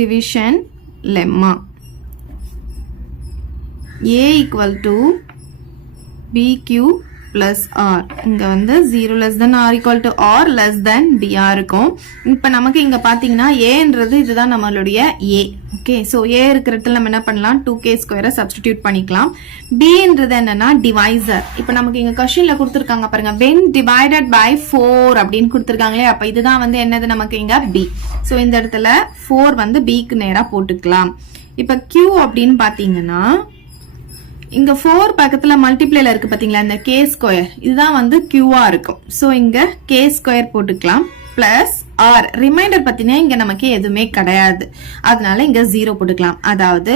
division lemma a = bq plus r. இங்க வந்து 0 less than r equal to r less than br இருக்கும். இப்ப நமக்கு இங்க பாத்தீங்கன்னா aன்றது இதுதான் நம்மளுடைய a. ஓகே, சோ a இருக்கிற இடத்துல நம்ம என்ன பண்ணலாம், 2k ஸ்கொயரை சப்ஸ்டிடியூட் பண்ணிக்கலாம். bன்றது என்னன்னா டிவைசர். இப்ப நமக்கு இங்க क्वेश्चनல கொடுத்திருக்காங்க பாருங்க, when divided by 4 அப்படின்னு கொடுத்திருக்காங்களே, அப்ப இதுதான் வந்து என்னது நமக்கு இங்க b. சோ இந்த இடத்துல 4 வந்து bக்கு நேரா போட்டுக்கலாம். இப்ப q அப்படின்னு பாத்தீங்கன்னா இங்க 4 பக்கத்துல மல்டிப்ளைல இருக்கு பாத்தீங்களா, இந்த k ஸ்கொயர், இதுதான் வந்து q-ஆ இருக்கும். சோ இங்க k ஸ்கொயர் போட்டுக்கலாம் பிளஸ் r. ரிமைண்டர் பத்தினா இங்க நமக்கு எதுவுமே கிடையாது, அதனால இங்க 0 போட்டுக்கலாம். அதாவது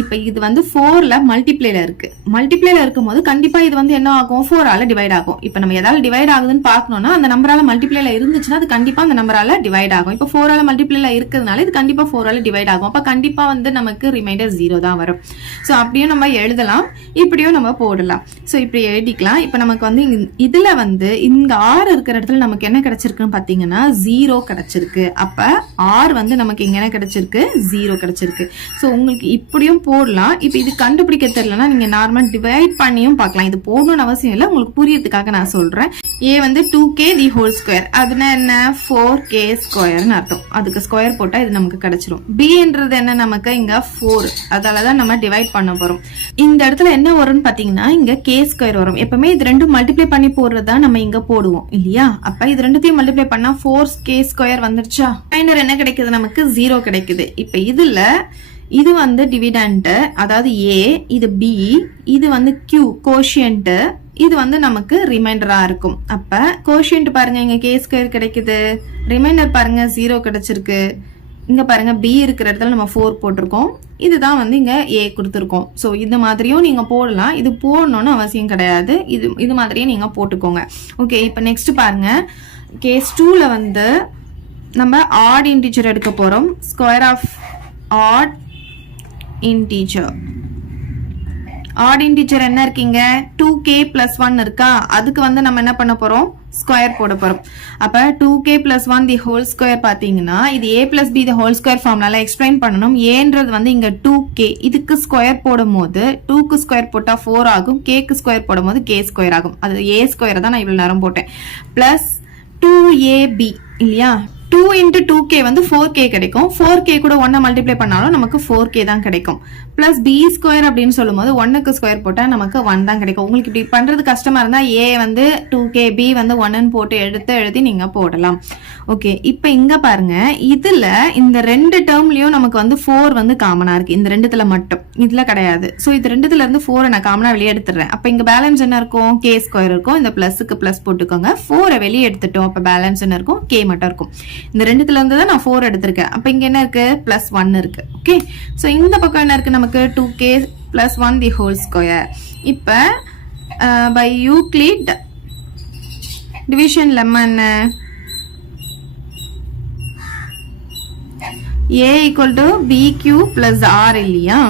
இப்ப இது வந்து 4ல மல்டிப்ளைல இருக்கு. மல்டிப்ளைல இருக்கும்போது கண்டிப்பா இது வந்து என்ன ஆகும், 4ஆல டிவைட் ஆகும். இப்ப நம்ம ஏதாவது டிவைட் ஆகுதுன்னு பாக்கணும்னா அந்த நம்பரால மல்டிப்ளைல இருந்துச்சுன்னா அது கண்டிப்பா அந்த நம்பரால டிவைட் ஆகும். இப்ப 4ஆல மல்டிப்ளைல இருக்கிறதுனால இது கண்டிப்பா 4ஆல டிவைட் ஆகும். அப்ப கண்டிப்பா வந்து நமக்கு ரிமைண்டர் 0 தான் வரும். சோ அப்படியும் நம்ம எழுதலாம், இப்படியும் நம்ம போடலாம். சோ இப்படி எழுதிக்கலாம். இப்ப நமக்கு வந்து இதுல வந்து இந்த r இருக்கிற இடத்துல நமக்கு என்ன கிடைச்சிருக்குன்னு பாத்தீங்கன்னா 0 கிடைச்சிருக்கு. அப்ப r வந்து நமக்கு இங்க என்ன கிடைச்சிருக்கு, 0 கிடைச்சிருக்கு. சோ உங்களுக்கு இப்படியும் போடலாம். இப்ப இது கண்டுபிடிக்க தெரியலனா நீங்க நார்மல் டிவைட் பண்ணியும் பார்க்கலாம். இது போடணும்னு அவசியம் இல்லை, உங்களுக்கு புரியறதுக்காக நான் சொல்றேன். a வந்து 2k தி ஹோல் ஸ்கொயர், அதுனா என்ன 4k ஸ்கொயர்னு அர்த்தம். அதுக்கு ஸ்கொயர் போட்டா இது நமக்கு கிடைச்சிரும். bன்றது என்ன, நமக்கு இங்க 4, அதனாலதான் நம்ம டிவைட் பண்ண போறோம். இந்த இடத்துல என்ன வரும்னு பாத்தீங்கன்னா இங்க k ஸ்கொயர் வரும். எப்பவுமே இது ரெண்டும் மல்டிப்ளை பண்ணி போடுறதா நம்ம இங்க போடுவோம் இல்லையா. அப்ப இது ரெண்டுத்தையும் மல்டிப்ளை பண்ணா 4k ஸ்கொயர் வந்துருச்சா, ரிமைண்டர் என்ன கிடைக்குது, நமக்கு 0 கிடைக்குது. இப்ப இதுல இது வந்து டிவிடெண்ட், அதாவது a, இது b, இது வந்து q கோஷியன்ட், இது வந்து நமக்கு ரிமைண்டரா இருக்கும். அப்ப கோஷியன்ட் பாருங்க இங்க k ஸ்கொயர் கிடைக்குது, ரிமைண்டர் பாருங்க 0 கிடைச்சிருக்கு. இங்க பாருங்க b இருக்கிற இடத்துல நம்ம 4 போட்டிருக்கோம், இதுதான் வந்து இங்க a கொடுத்திருக்கோம். சோ இந்த மாதிரியும் நீங்க போடலாம், இது போடணும்னு அவசியம் கிடையாது, இது மாதிரியே நீங்க போட்டுக்கோங்க. ஓகே, இப்ப நெக்ஸ்ட் பாருங்க கேஸ் 2ல வந்து நம்ம ஆட் இன்டிஜர் எடுக்க போறோம். Square of odd integer. Odd integer என்ன இருக்கீங்க, 2k plus 1 இருக்கா, அதுக்கு வந்து நம்ம என்ன பண்ண போறோம், ஸ்கொயர் போட போறோம். அப்ப 2k plus 1 தி ஹோல் ஸ்கொயர் பாத்தீங்கன்னா இது a plus b the whole square ஃபார்முலால எக்ஸ்பிளைன் பண்ணணும். ஏன்றது வந்து இங்க 2k, இதுக்கு ஸ்கொயர் போடும் போது 2க்கு ஸ்கொயர் போட்டா 4 ஆகும், kக்கு ஸ்கொயர் போடும் போது k ஸ்கொயர் ஆகும். அது a ஸ்கொயர் தான் நான் இவ்வளவு நேரம் போட்டேன். பிளஸ் 2ab இல்லையா, 2 into 2k வந்து 4k கிடைக்கும். 4k கூட 1 மல்டிப்ளை பண்ணாலும் நமக்கு 4k தான் கிடைக்கும். பிளஸ் b ஸ்கொயர் அப்படின்னு சொல்லும் போது 1க்கு ஸ்கொயர் போட்டா நமக்கு 1 தான் கிடைக்கும். உங்களுக்கு இப்படி பண்றது கஷ்டமா இருந்தா a வந்து 2k, b வந்து 1ன்னு போட்டு எழுதி நீங்க போடலாம். ஓகே, இப்ப இங்க பாருங்க, இதுல இந்த ரெண்டு டேர்ம்லயும் நமக்கு வந்து 4 வந்து காமனா இருக்கு. இந்த ரெண்டுத்துல மட்டும், இதுல கிடையாது. சோ இது ரெண்டுத்துல இருந்து 4 நான் காமனா வெளியே எடுத்துறேன். அப்ப இங்க பேலன்ஸ் என்ன இருக்கும்? k ஸ்கொயர் இருக்கும். இந்த பிளஸ்க்கு பிளஸ் போட்டுக்கோங்க. 4 வெளியே எடுத்துட்டோம். அப்ப பேலன்ஸ் என்ன இருக்கும்? k மட்டும் இருக்கும். இந்த ரெண்டுத்துல இருந்து தான் நான் 4 எடுத்திருக்கேன். அப்ப இங்க என்ன இருக்கு? +1 இருக்கு. ஓகே, சோ இந்த பக்கம் என்ன இருக்கு? நமக்கு 2k + 1 the whole square. இப்ப by Euclid division lemma என்ன? a = bq + r இல்லையா?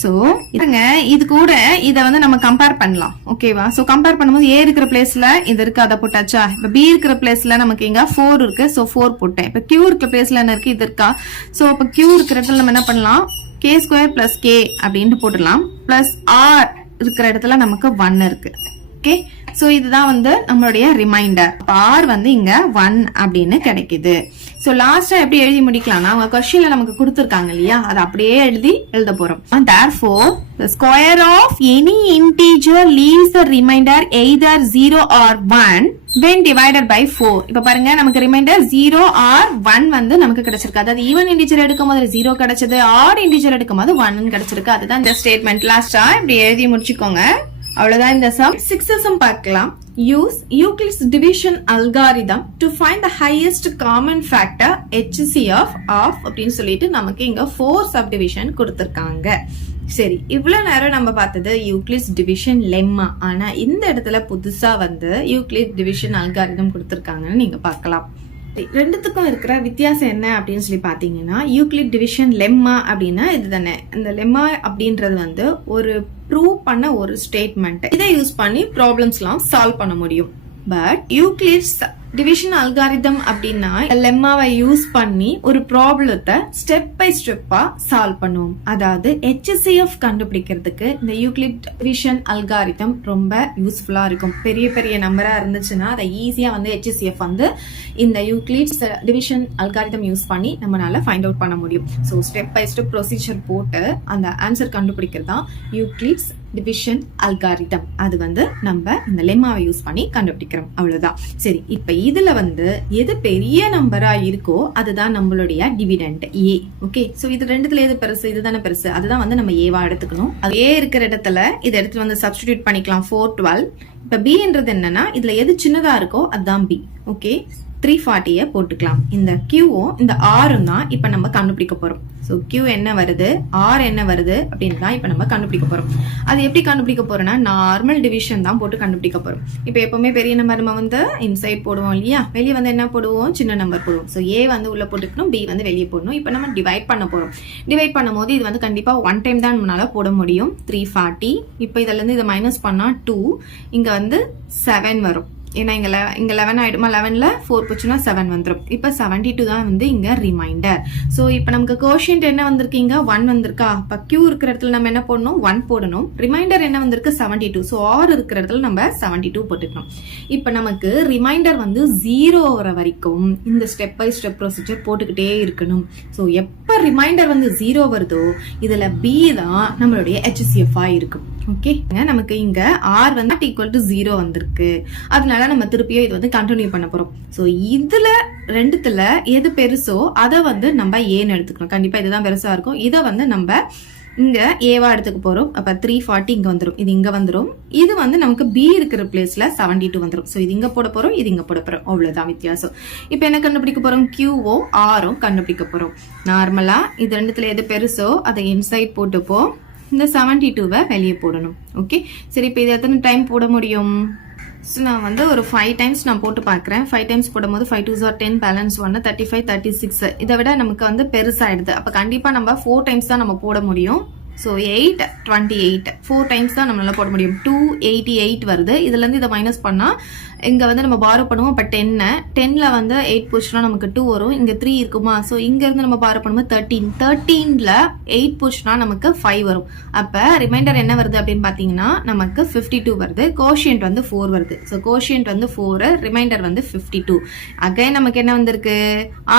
சோ இது கூட இத வந்து நம்ம கம்பேர் பண்ணலாம். ஓகேவா? சோ கம்பேர் பண்ணும்போது a இருக்கிற பிளேஸ்ல இது இருக்கு, அத போட்டாச்சா? இப்ப b இருக்கிற பிளேஸ்ல நமக்கு இங்க 4 இருக்கு. சோ 4 போட்டேன். இப்ப q இருக்கிற பிளேஸ்ல என்ன இருக்கு? இது இருக்கா? சோ அப்ப q இருக்கிற இடத்துல நம்ம என்ன பண்ணலாம்? k ஸ்கொயர் + k அப்படினு போடலாம். பிளஸ் r இருக்கிற இடத்துல நமக்கு 1 இருக்கு. ஓகே, சோ இதுதான் வந்து நம்மளுடைய ரிமைண்டர். r வந்து இங்க 1 அப்படின்னு கிடைக்குது. சோ லாஸ்டா எப்படி எழுதி முடிக்கலாம்னா, அவங்க क्वेश्चनல நமக்கு கொடுத்திருக்காங்க இல்லையா, அத அப்படியே எழுத போறோம். Therefore the square of any integer leaves the remainder either 0 or 1 when divided by 4. இப்ப பாருங்க, நமக்கு ரிமைண்டர் 0 or 1 வந்து நமக்கு கிடைச்சிருக்கு. அதாவது ஈவன் இன்டிஜர் எடுக்கும்போது 0 கிடைச்சது, ஆட் இன்டிஜர் எடுக்கும்போது 1 கிடைச்சிருக்கு. அதுதான் இந்த ஸ்டேட்மெண்ட். லாஸ்டா இப்படி எழுதி முடிச்சுக்கோங்க. அவ்வளவுதான் இந்த சம். 6th sum பார்க்கலாம். Use Euclid's division algorithm to find the highest common factor HCF of அப்படின்னு சொல்லிட்டு நமக்கு இங்க 4 subdivision கொடுத்திருக்காங்க. சரி, இவ்வளவு நேரம் நம்ம பார்த்தது யூக்ளிட்ஸ் டிவிஷன் லெம்மா. ஆனா இந்த இடத்துல புதுசா வந்து யூக்ளிட் டிவிஷன் அல்காரிதம் கொடுத்திருக்காங்கன்னு நீங்க பார்க்கலாம். ரெண்டுத்துக்கும் இருக்கிற வித்தியாசம் என்ன அப்படின்னு சொல்லி பாத்தீங்கன்னா, யூக்ளிட் டிவிஷன் லெம்மா அப்படின்னா இதுதானே. இந்த லெம்மா அப்படின்றது வந்து ஒரு ப்ரூவ் பண்ண ஒரு ஸ்டேட்மெண்ட். இதை யூஸ் பண்ணி ப்ராப்ளம்ஸ் எல்லாம் சால்வ் பண்ண முடியும். பட் யூக்ளிட்ஸ் டிவிஷன் அல்காரிதம் அப்படின்னா லெம்மாவை யூஸ் பண்ணி ஒரு ப்ராப்ளத்தை ஸ்டெப் பை ஸ்டெப்பா சால்வ் பண்ணுவோம். அதாவது HCF கண்டுபிடிக்கிறதுக்கு இந்த யூக்ளிட் டிவிஷன் அல்காரிதம் ரொம்ப யூஸ்ஃபுல்லா இருக்கும். பெரிய பெரிய நம்பரா இருந்துச்சுன்னா அதை ஈஸியா வந்து HCF வந்து இந்த யூக்ளிட்ஸ் டிவிஷன் அல்காரிதம் யூஸ் பண்ணி நம்மளால ஃபைண்ட் அவுட் பண்ண முடியும். So step by step procedure போட்டு அந்த ஆன்சர் கண்டுபிடிக்கிறது தான் யூக்ளிட்ஸ் டிவிஷன் அல்காரிதம். அது வந்து நம்ம இந்த லெம்மாவை யூஸ் பண்ணி கண்டுபிடிக்கிறோம். அவ்வளவுதான். சரி, இப்ப இதுல வந்து எது பெரிய நம்பரா இருக்கோ அதுதான் நம்மளுடைய டிவிடெண்ட் A. ஓகே, சோ இது ரெண்டுத்துல எது பெருசு? இதுதானே பெருசு. அதுதான் வந்து நம்ம ஏவா எடுத்துக்கணும். அது A இருக்கிற இடத்துல இதை எடுத்து வந்து சப்ஸ்டிடியூட் பண்ணிக்கலாம். 4 12. இப்ப B-ன்றது என்னன்னா, இதுல எது சின்னதா இருக்கோ அதுதான் B. ஓகே, 340 போட்டுக்கலாம். இந்த Qவும் இந்த Rம் தான் இப்ப நம்ம கண்டுபிடிக்க போறோம். சோ Q என்ன வருது, R என்ன வருது அப்படின்னு தான் இப்ப நம்ம கண்டுபிடிக்க போறோம். அது எப்படி கண்டுபிடிக்க போறோம்னா, நார்மல் டிவிஷன் தான் போட்டு கண்டுபிடிக்க போறோம். இப்ப எப்பவுமே பெரிய நம்பர் நம்ம வந்து இன்சைட் போடுவோம் இல்லையா, வெளியே வந்து என்ன போடுவோம்? சின்ன நம்பர் போடுவோம். சோ A வந்து உள்ள போட்டுக்கணும், B வந்து வெளியே போடணும். இப்ப நம்ம டிவைட் பண்ண போறோம். டிவைட் பண்ணும்போது இது வந்து கண்டிப்பா 1 டைம் தான் நம்மளால போட முடியும். 340. இப்ப இதுல இருந்து இதை மைனஸ் பண்ணா 2, இங்க வந்து 7 வரும். ஏன்னா இங்க 11 ஆயிடுமா, 11ல 4 போச்சுன்னா 7 வந்துடும். இப்ப 72 தான் வந்து இங்க ரிமைண்டர். சோ இப்ப நமக்கு கோஷியன்ட் என்ன வந்திருக்கு? இங்க 1 வந்திருக்கா. இப்ப Q இருக்கிற இடத்துல நம்ம என்ன போடணும்? 1 போடணும். ரிமைண்டர் என்ன வந்திருக்கு? 72. சோ R இருக்கிற இடத்துல நம்ம 72 போட்டுக்கணும். இப்ப நமக்கு ரிமைண்டர் வந்து 0 வர வரைக்கும் இந்த ஸ்டெப் பை ஸ்டெப் ப்ரொசீஜர் போட்டுக்கிட்டே இருக்கணும். சோ எப்ப ரிமைண்டர் வந்து 0 வருதோ இதுல B தான் நம்மளுடைய HCF இருக்கும். ஓகே, நமக்கு இங்க R வந்து =0 வந்திருக்கு. அதனால நம்ம திருப்பியும் இது வந்து கண்டினியூ பண்ண போறோம். சோ இதுல ரெண்டுத்துல எது பெருசோ அதை வந்து நம்ம ஏன்னு எடுத்துக்கணும். கண்டிப்பா இதுதான் பெருசா இருக்கும். இதை வந்து நம்ம இங்க ஏவா எடுத்துக்க போறோம். அப்ப 340 இங்க வந்துடும், இது இங்க வந்துடும். இது வந்து நமக்கு B இருக்கிற பிளேஸ்ல 72 வந்துடும். சோ இது இங்க போட போறோம், இது இங்க போட போறோம். அவ்வளவுதான் வித்தியாசம். இப்ப என்ன கண்டுபிடிக்க போறோம்? Qவும் Rம் கண்டுபிடிக்க போறோம். நார்மலா இது ரெண்டுத்துல எது பெருசோ அதை இன்சைட் போட்டுப்போம். இந்த 72வை வெளியே போடணும். ஓகே, சரி, இப்ப இது எத்தனை டைம் போட முடியும்? நான் வந்து ஒரு 5 டைம்ஸ் நான் போட்டு பார்க்குறேன். 5 டைம்ஸ் போடும்போது 5 2s are 10, பேலன்ஸ் 1 35 36. இதை விட நமக்கு வந்து பெருசாயிடுது. அப்ப கண்டிப்பா நம்ம 4 டைம்ஸ் தான் நம்ம போட முடியும். ஸோ 8 28 4 டைம்ஸ் தான் நம்மளால போட முடியும். 288 வருது. இதுலேருந்து இதை மைனஸ் பண்ணால் இங்கே வந்து நம்ம பாரோ பண்ணுவோம். இப்போ 10ல் வந்து 8 போச்சுன்னா நமக்கு 2 வரும். இங்கே 3 இருக்குமா, ஸோ இங்கேருந்து நம்ம பாரோ பண்ணும்போது 13ல் 8 போச்சுன்னா நமக்கு 5 வரும். அப்போ ரிமைண்டர் என்ன வருது அப்படின்னு பார்த்தீங்கன்னா நமக்கு 52 வருது. கோஷியன்ட் வந்து 4 வருது. ஸோ கோஷியன்ட் வந்து 4, ரிமைண்டர் வந்து 52. அகைன் நமக்கு என்ன வந்திருக்கு,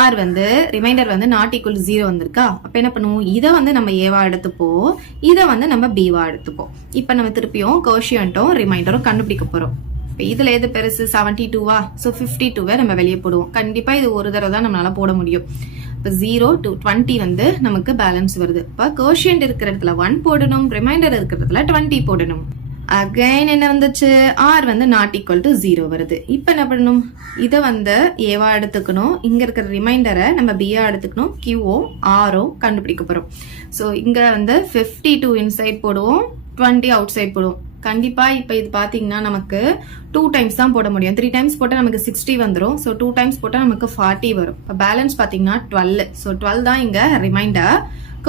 ஆர் வந்து ரிமைண்டர் வந்து நாட் ஈக்குவல் 0 வந்திருக்கா. அப்போ என்ன பண்ணுவோம், இதை வந்து நம்ம ஏவா எடுத்துப்போம், இதை வந்து நம்ம பிவா எடுத்துப்போம். இப்போ நம்ம திருப்பியும் கோஷியன்ட்டும் ரிமைண்டரும் கண்டுபிடிக்க போகிறோம். இப்போ இதில் எது பெருசு, 72வா, ஸோ 52வை நம்ம வெளியே போடுவோம். கண்டிப்பாக இது ஒரு தடவை தான் நம்மளால போட முடியும். இப்போ 0 to 20 வந்து நமக்கு பேலன்ஸ் வருது. இப்போ கோஷியன்ட் இருக்கிற இடத்துல 1 போடணும், ரிமைண்டர் இருக்கிற இடத்துல 20 போடணும். அகைன் என்ன வந்துச்சு, ஆர் வந்து நாட் ஈக்குவல் டு 0 வருது. இப்போ என்ன பண்ணணும், இதை வந்து ஏவா எடுத்துக்கணும், இங்கே இருக்கிற ரிமைண்டரை நம்ம பியா எடுத்துக்கணும், கியூஓ ஆரோ கண்டுபிடிக்க போகிறோம். ஸோ இங்கே வந்து 52 இன்சைட் போடுவோம், 20 அவுட் சைட் போடுவோம். கண்டிப்பாக இப்போ இது பார்த்தீங்கன்னா நமக்கு 2 டைம்ஸ் தான் போட முடியும். 3 டைம்ஸ் போட்டால் நமக்கு 60 வந்துடும். ஸோ 2 டைம்ஸ் போட்டால் நமக்கு 40 வரும். இப்போ பேலன்ஸ் பார்த்தீங்கன்னா 12. ஸோ 12 தான் இங்கே ரிமைண்டர்.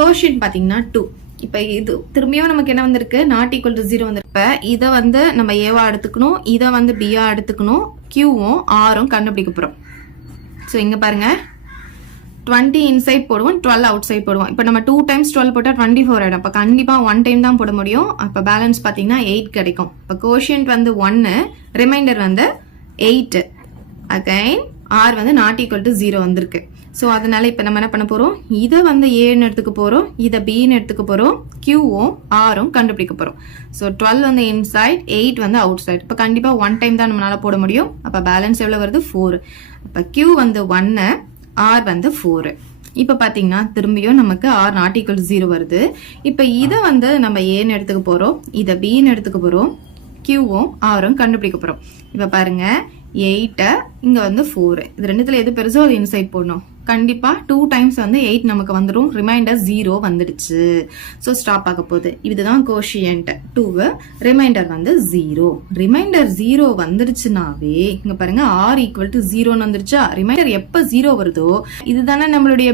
கோஷியன்ட் பார்த்தீங்கன்னா 2. இப்போ இது திரும்பியும் நமக்கு என்ன வந்திருக்கு, நாட் ஈக்குவல் டு 0 வந்துருக்கு. இப்போ இதை வந்து நம்ம ஏவா எடுத்துக்கணும், இதை வந்து பியா எடுத்துக்கணும், கியூவும் ஆரும் கண்டுபிடிக்க போகிறோம். ஸோ இங்கே பாருங்க, 20 இன்சைட் போடுவோம், 12 அவுட் சைட் போடுவோம். இப்போ நம்ம 2 டைம்ஸ் 12 போட்டால் 24 ஆகிடும். அப்போ கண்டிப்பாக 1 டைம் தான் போட முடியும். அப்போ பேலன்ஸ் பார்த்தீங்கன்னா 8 கிடைக்கும். இப்போ கோஷியன்ட் வந்து 1, ரிமைண்டர் வந்து 8. அகைன் ஆர் வந்து நாட் ஈக்குவல் டு 0 வந்திருக்கு. ஸோ அதனால இப்போ நம்ம என்ன பண்ண போகிறோம், இதை வந்து ஏன்னு எடுத்துக்க போகிறோம், இதை பின்னு எடுத்துக்க போகிறோம், கியூவும் ஆரும் கண்டுபிடிக்க போகிறோம். ஸோ 12 வந்து இன்சைட், 8 வந்து அவுட் சைட். இப்போ கண்டிப்பாக 1 டைம் தான் நம்மளால போட முடியும். அப்போ பேலன்ஸ் எவ்வளோ வருது, 4. அப்போ கியூ வந்து 1, ஆர் வந்து 4. இப்போ பார்த்தீங்கன்னா திரும்பியும் நமக்கு ஆர் நாட் ஈக்குவல் 0 வருது. இப்போ இதை வந்து நம்ம ஏன்னு எடுத்துக்க போகிறோம், இதை பின்னு எடுத்துக்க போகிறோம், கியூவும் ஆரும் கண்டுபிடிக்க போகிறோம். இப்போ பாருங்க, 8 இங்கே வந்து 4. இது ரெண்டுத்துல எது பெருசோ அது இன்சைட் போடணும். கண்டிப்பாக 2 டைம்ஸ் வந்து 8 நமக்கு வந்துடும். ரிமைண்டர் 0 வந்துடுச்சு. ஸோ ஸ்டாப் ஆக போகுது. இதுதான் கோஷியன்ட் 2, ரிமைண்டர் வந்து 0. ரிமைண்டர் 0 வந்துடுச்சுனாவே இங்க பாருங்க, ஆர் ஈக்குவல் டு 0 வந்துருச்சா. ரிமைண்டர் எப்போ 0 வருதோ இதுதானே நம்மளுடைய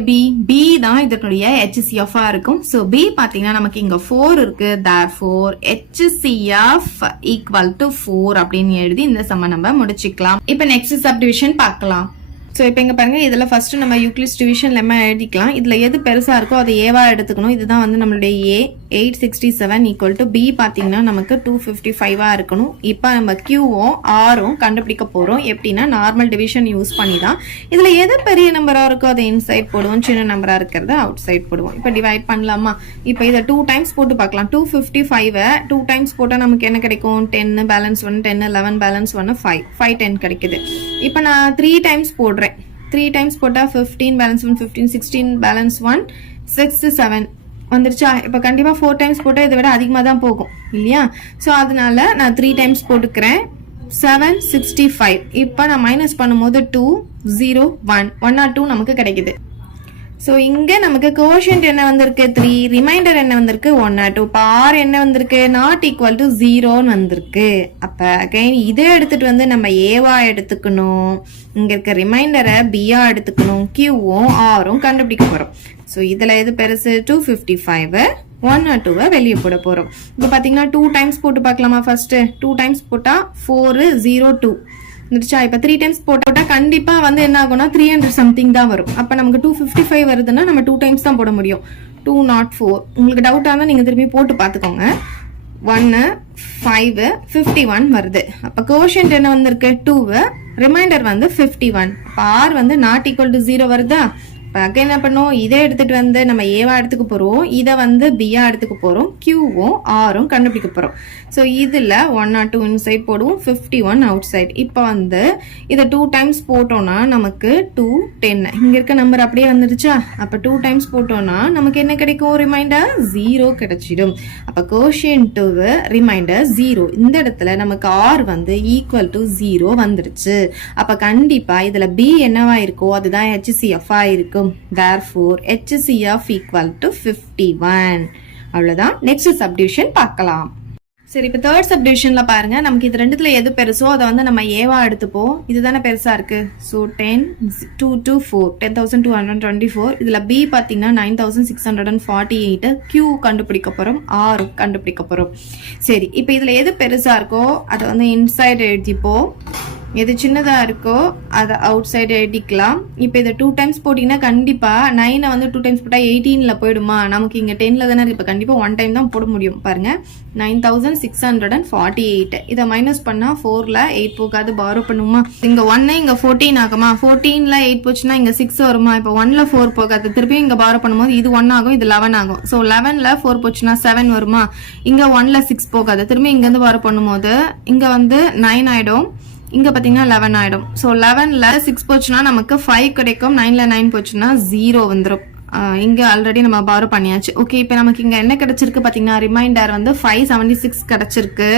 பி தான் இதனுடைய HCF இருக்கும். ஸோ பி பார்த்தீங்கன்னா நமக்கு இங்க 4 இருக்கு. therefore HCF ஈக்குவல் டு 4 அப்படின்னு எழுதி இந்த சம்ம நம்ம முடிச்சுக்கலாம். இப்போ நெக்ஸ்ட் சப்டிவிஷன் பார்க்கலாம். ஸோ இப்போ இங்கே பாருங்க, இதில் ஃபர்ஸ்ட் நம்ம யூக்ளிட்ஸ் டிவிஷன் லெம்மா எழுதிக்கலாம். இதில் எது பெருசாக இருக்கோ அதை ஏவா எடுத்துக்கணும். இதுதான் வந்து நம்மளுடைய ஏ 867 ஈக்குவல் டு பி பார்த்தீங்கன்னா நமக்கு 255 இருக்கணும். இப்போ நம்ம கியூவும் ஆரும் கண்டுபிடிக்க போகிறோம். எப்படின்னா நார்மல் டிவிஷன் யூஸ் பண்ணி தான். இதில் எது பெரிய நம்பராக இருக்கோ அதை இன்சைட் போடுவோம், சின்ன நம்பராக இருக்கிறத அவுட் சைட் போடுவோம். இப்போ டிவைட் பண்ணலாமா. இப்போ இதை 2 டைம்ஸ் போட்டு பார்க்கலாம். 255 2 டைம்ஸ் போட்டால் நமக்கு என்ன கிடைக்கும், 10 பேலன்ஸ் 1, 10 11 பேலன்ஸ் 1 5 10 கிடைக்குது. இப்போ நான் 3 டைம்ஸ் போடுறேன். 3 டைம்ஸ் போட்டால் 15 பேலன்ஸ் 1 15 16 பேலன்ஸ் 1 6 7 வந்துருச்சா. இப்போ கண்டிப்பாக 4 டைம்ஸ் போட்டால் இதை விட அதிகமாக தான் போகும் இல்லையா. ஸோ அதனால நான் 3 டைம்ஸ் போட்டுக்கிறேன். 765. இப்போ நான் மைனஸ் பண்ணும்போது 2 0 1 1 or 2 நமக்கு கிடைக்குது. ஸோ இங்கே நமக்கு கோஷியன்ட் என்ன வந்திருக்கு, 3. ரிமைண்டர் என்ன வந்திருக்கு, 1 or 2. இப்போ ஆர் என்ன வந்திருக்கு, நாட் ஈக்குவல் டு 0ன்னு வந்திருக்கு. அப்போ அகைன் இதை எடுத்துட்டு வந்து நம்ம ஏவா எடுத்துக்கணும், இங்கே இருக்க ரிமைண்டரை பியா எடுத்துக்கணும், கியூவும் ஆரும் கண்டுபிடிக்க போகிறோம். ஸோ இதில் எது பெருசு, 255 1 or 2 வெளியே போட போகிறோம். இப்போ பார்த்தீங்கன்னா 2 டைம்ஸ் போட்டு பார்க்கலாமா. ஃபர்ஸ்ட் 2 டைம்ஸ் போட்டால் 4 0 2 வந்துருச்சா. இப்போ 3 டைம்ஸ் போட்டா கண்டிப்பா வந்து என்ன ஆகும்னா 300 சம்திங் தான் வரும். அப்ப நமக்கு 255 வருதுன்னா நம்ம 2 டைம்ஸ் தான் போட முடியும். 204. உங்களுக்கு டவுட் ஆனா நீங்க திரும்பி போட்டு பாத்துக்கோங்க. 1 5 51 வருது. அப்ப கோஷியன்ட் என்ன வந்திருக்கு, 2, ரிமைண்டர் வந்து 51. அப்ப ஆர் வந்து நாட் ஈக்குவல் டு 0 வருதா. இப்போ என்ன பண்ணுவோம், இதை எடுத்துட்டு வந்து நம்ம ஏவா எடுத்துக்க போறோம், இதை வந்து பியா எடுத்துக்க போறோம், கியூவும் ஆரும் கண்டுபிடிக்க போறோம். ஸோ இதில் 1 or 2 இன்சைட் போடுவோம், 51 அவுட் சைட். இப்போ வந்து இதை 2 டைம்ஸ் போட்டோம்னா நமக்கு 2 10 இங்க இருக்க நம்பர் அப்படியே வந்துருச்சா. அப்போ 2 டைம்ஸ் போட்டோம்னா நமக்கு என்ன கிடைக்கும், ரிமைண்டர் 0 கிடைச்சிடும். அப்போ கோஷியன்ட் 2 ரிமைண்டர் 0. இந்த இடத்துல நமக்கு ஆர் வந்து ஈக்குவல் டு 0 வந்துருச்சு. அப்போ கண்டிப்பா இதுல பி என்னவா இருக்கோ அதுதான் HCF இருக்கும். Therefore HCF equal to 51. அவ்வளவுதான். நெக்ஸ்ட் சப்டிவிஷன் பார்க்கலாம். சரி, இப்போ தேர்ட் சப்டிவிஷன்ல பாருங்க, நமக்கு இது ரெண்டுத்துல எது பெருசோ அதை வந்து நம்ம ஏவா எடுத்துப்போம். இதுதானே பெருசா இருக்கு. So 10 2 to 4 10,224. இதுல பி பார்த்தீங்கன்னா 9,648. கியூ கண்டுபிடிக்க போறோம், ஆர் கண்டுபிடிக்க போறோம். சரி, இப்போ இதுல எது பெருசா இருக்கோ அதை வந்து இன்சைட் எழுதிப்போம், எது சின்னதா இருக்கோ அதை அவுட் சைடு எழுதிக்கலாம். இப்போ இதை 2 டைம்ஸ் போட்டிங்கன்னா கண்டிப்பா 9 வந்து 2 டைம்ஸ் போட்டா 18ல போயிடுமா, நமக்கு இங்க 10ல தானே இருக்கு. இப்போ கண்டிப்பா 1 டைம் தான் போட முடியும். பாருங்க 9,648. இதை மைனஸ் பண்ணா 4ல 8 போகாது, பாரோ பண்ணுமா. இங்க 1 இங்க 14 ஆகுமா, 14ல 8 போச்சுன்னா இங்க 6 வருமா. இப்போ 1ல 4 போகாது, திருப்பி இங்க பாரோ பண்ணும்போது இது 1 ஆகும், இது 11 ஆகும். ஸோ 11ல 4 போச்சுன்னா 7 வருமா. இங்க 1ல 6 போகாது, திரும்பி இங்க இருந்து பாரோ பண்ணும்போது இங்க வந்து 9 ஆயிடும், இங்க பாத்தீங்கன்னா 11 ஆயிடும். ஸோ 11ல 6 போச்சுன்னா நமக்கு 5 கிடைக்கும், 9ல 9 போச்சுன்னா 0 வந்துடும். இங்க ஆல்ரெடி நம்ம பாரோ பண்ணியாச்சு. ஓகே, இப்போ நமக்கு இங்க என்ன கிடைச்சிருக்கு பாத்தீங்கன்னா, ரிமைண்டர் வந்து 576 கிடைச்சிருக்கு.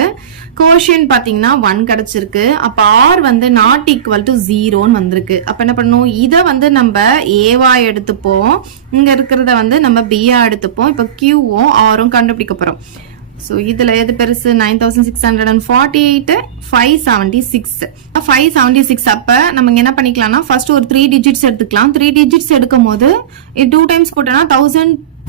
கோஷியன்ட் பாத்தீங்கன்னா 1 கிடைச்சிருக்கு. அப்ப ஆர் வந்து நாட் ஈக்குவல் டு 0ன்னு வந்திருக்கு. அப்ப என்ன பண்ணும், இதை வந்து நம்ம ஏவா எடுத்துப்போம், இங்க இருக்கிறத வந்து நம்ம பியா எடுத்துப்போம். இப்போ கியூவும் ஆரும் கண்டுபிடிக்க போறோம். ஸோ இதுல எது பெருசு, 9,648 576. 576 அப்ப நம்ம என்ன பண்ணிக்கலாம்னா, ஃபர்ஸ்ட் ஒரு 3 டிஜிட்ஸ் எடுத்துக்கலாம். 3 டிஜிட்ஸ் எடுக்கும் போது 2 டைம்ஸ் போட்டோம்னா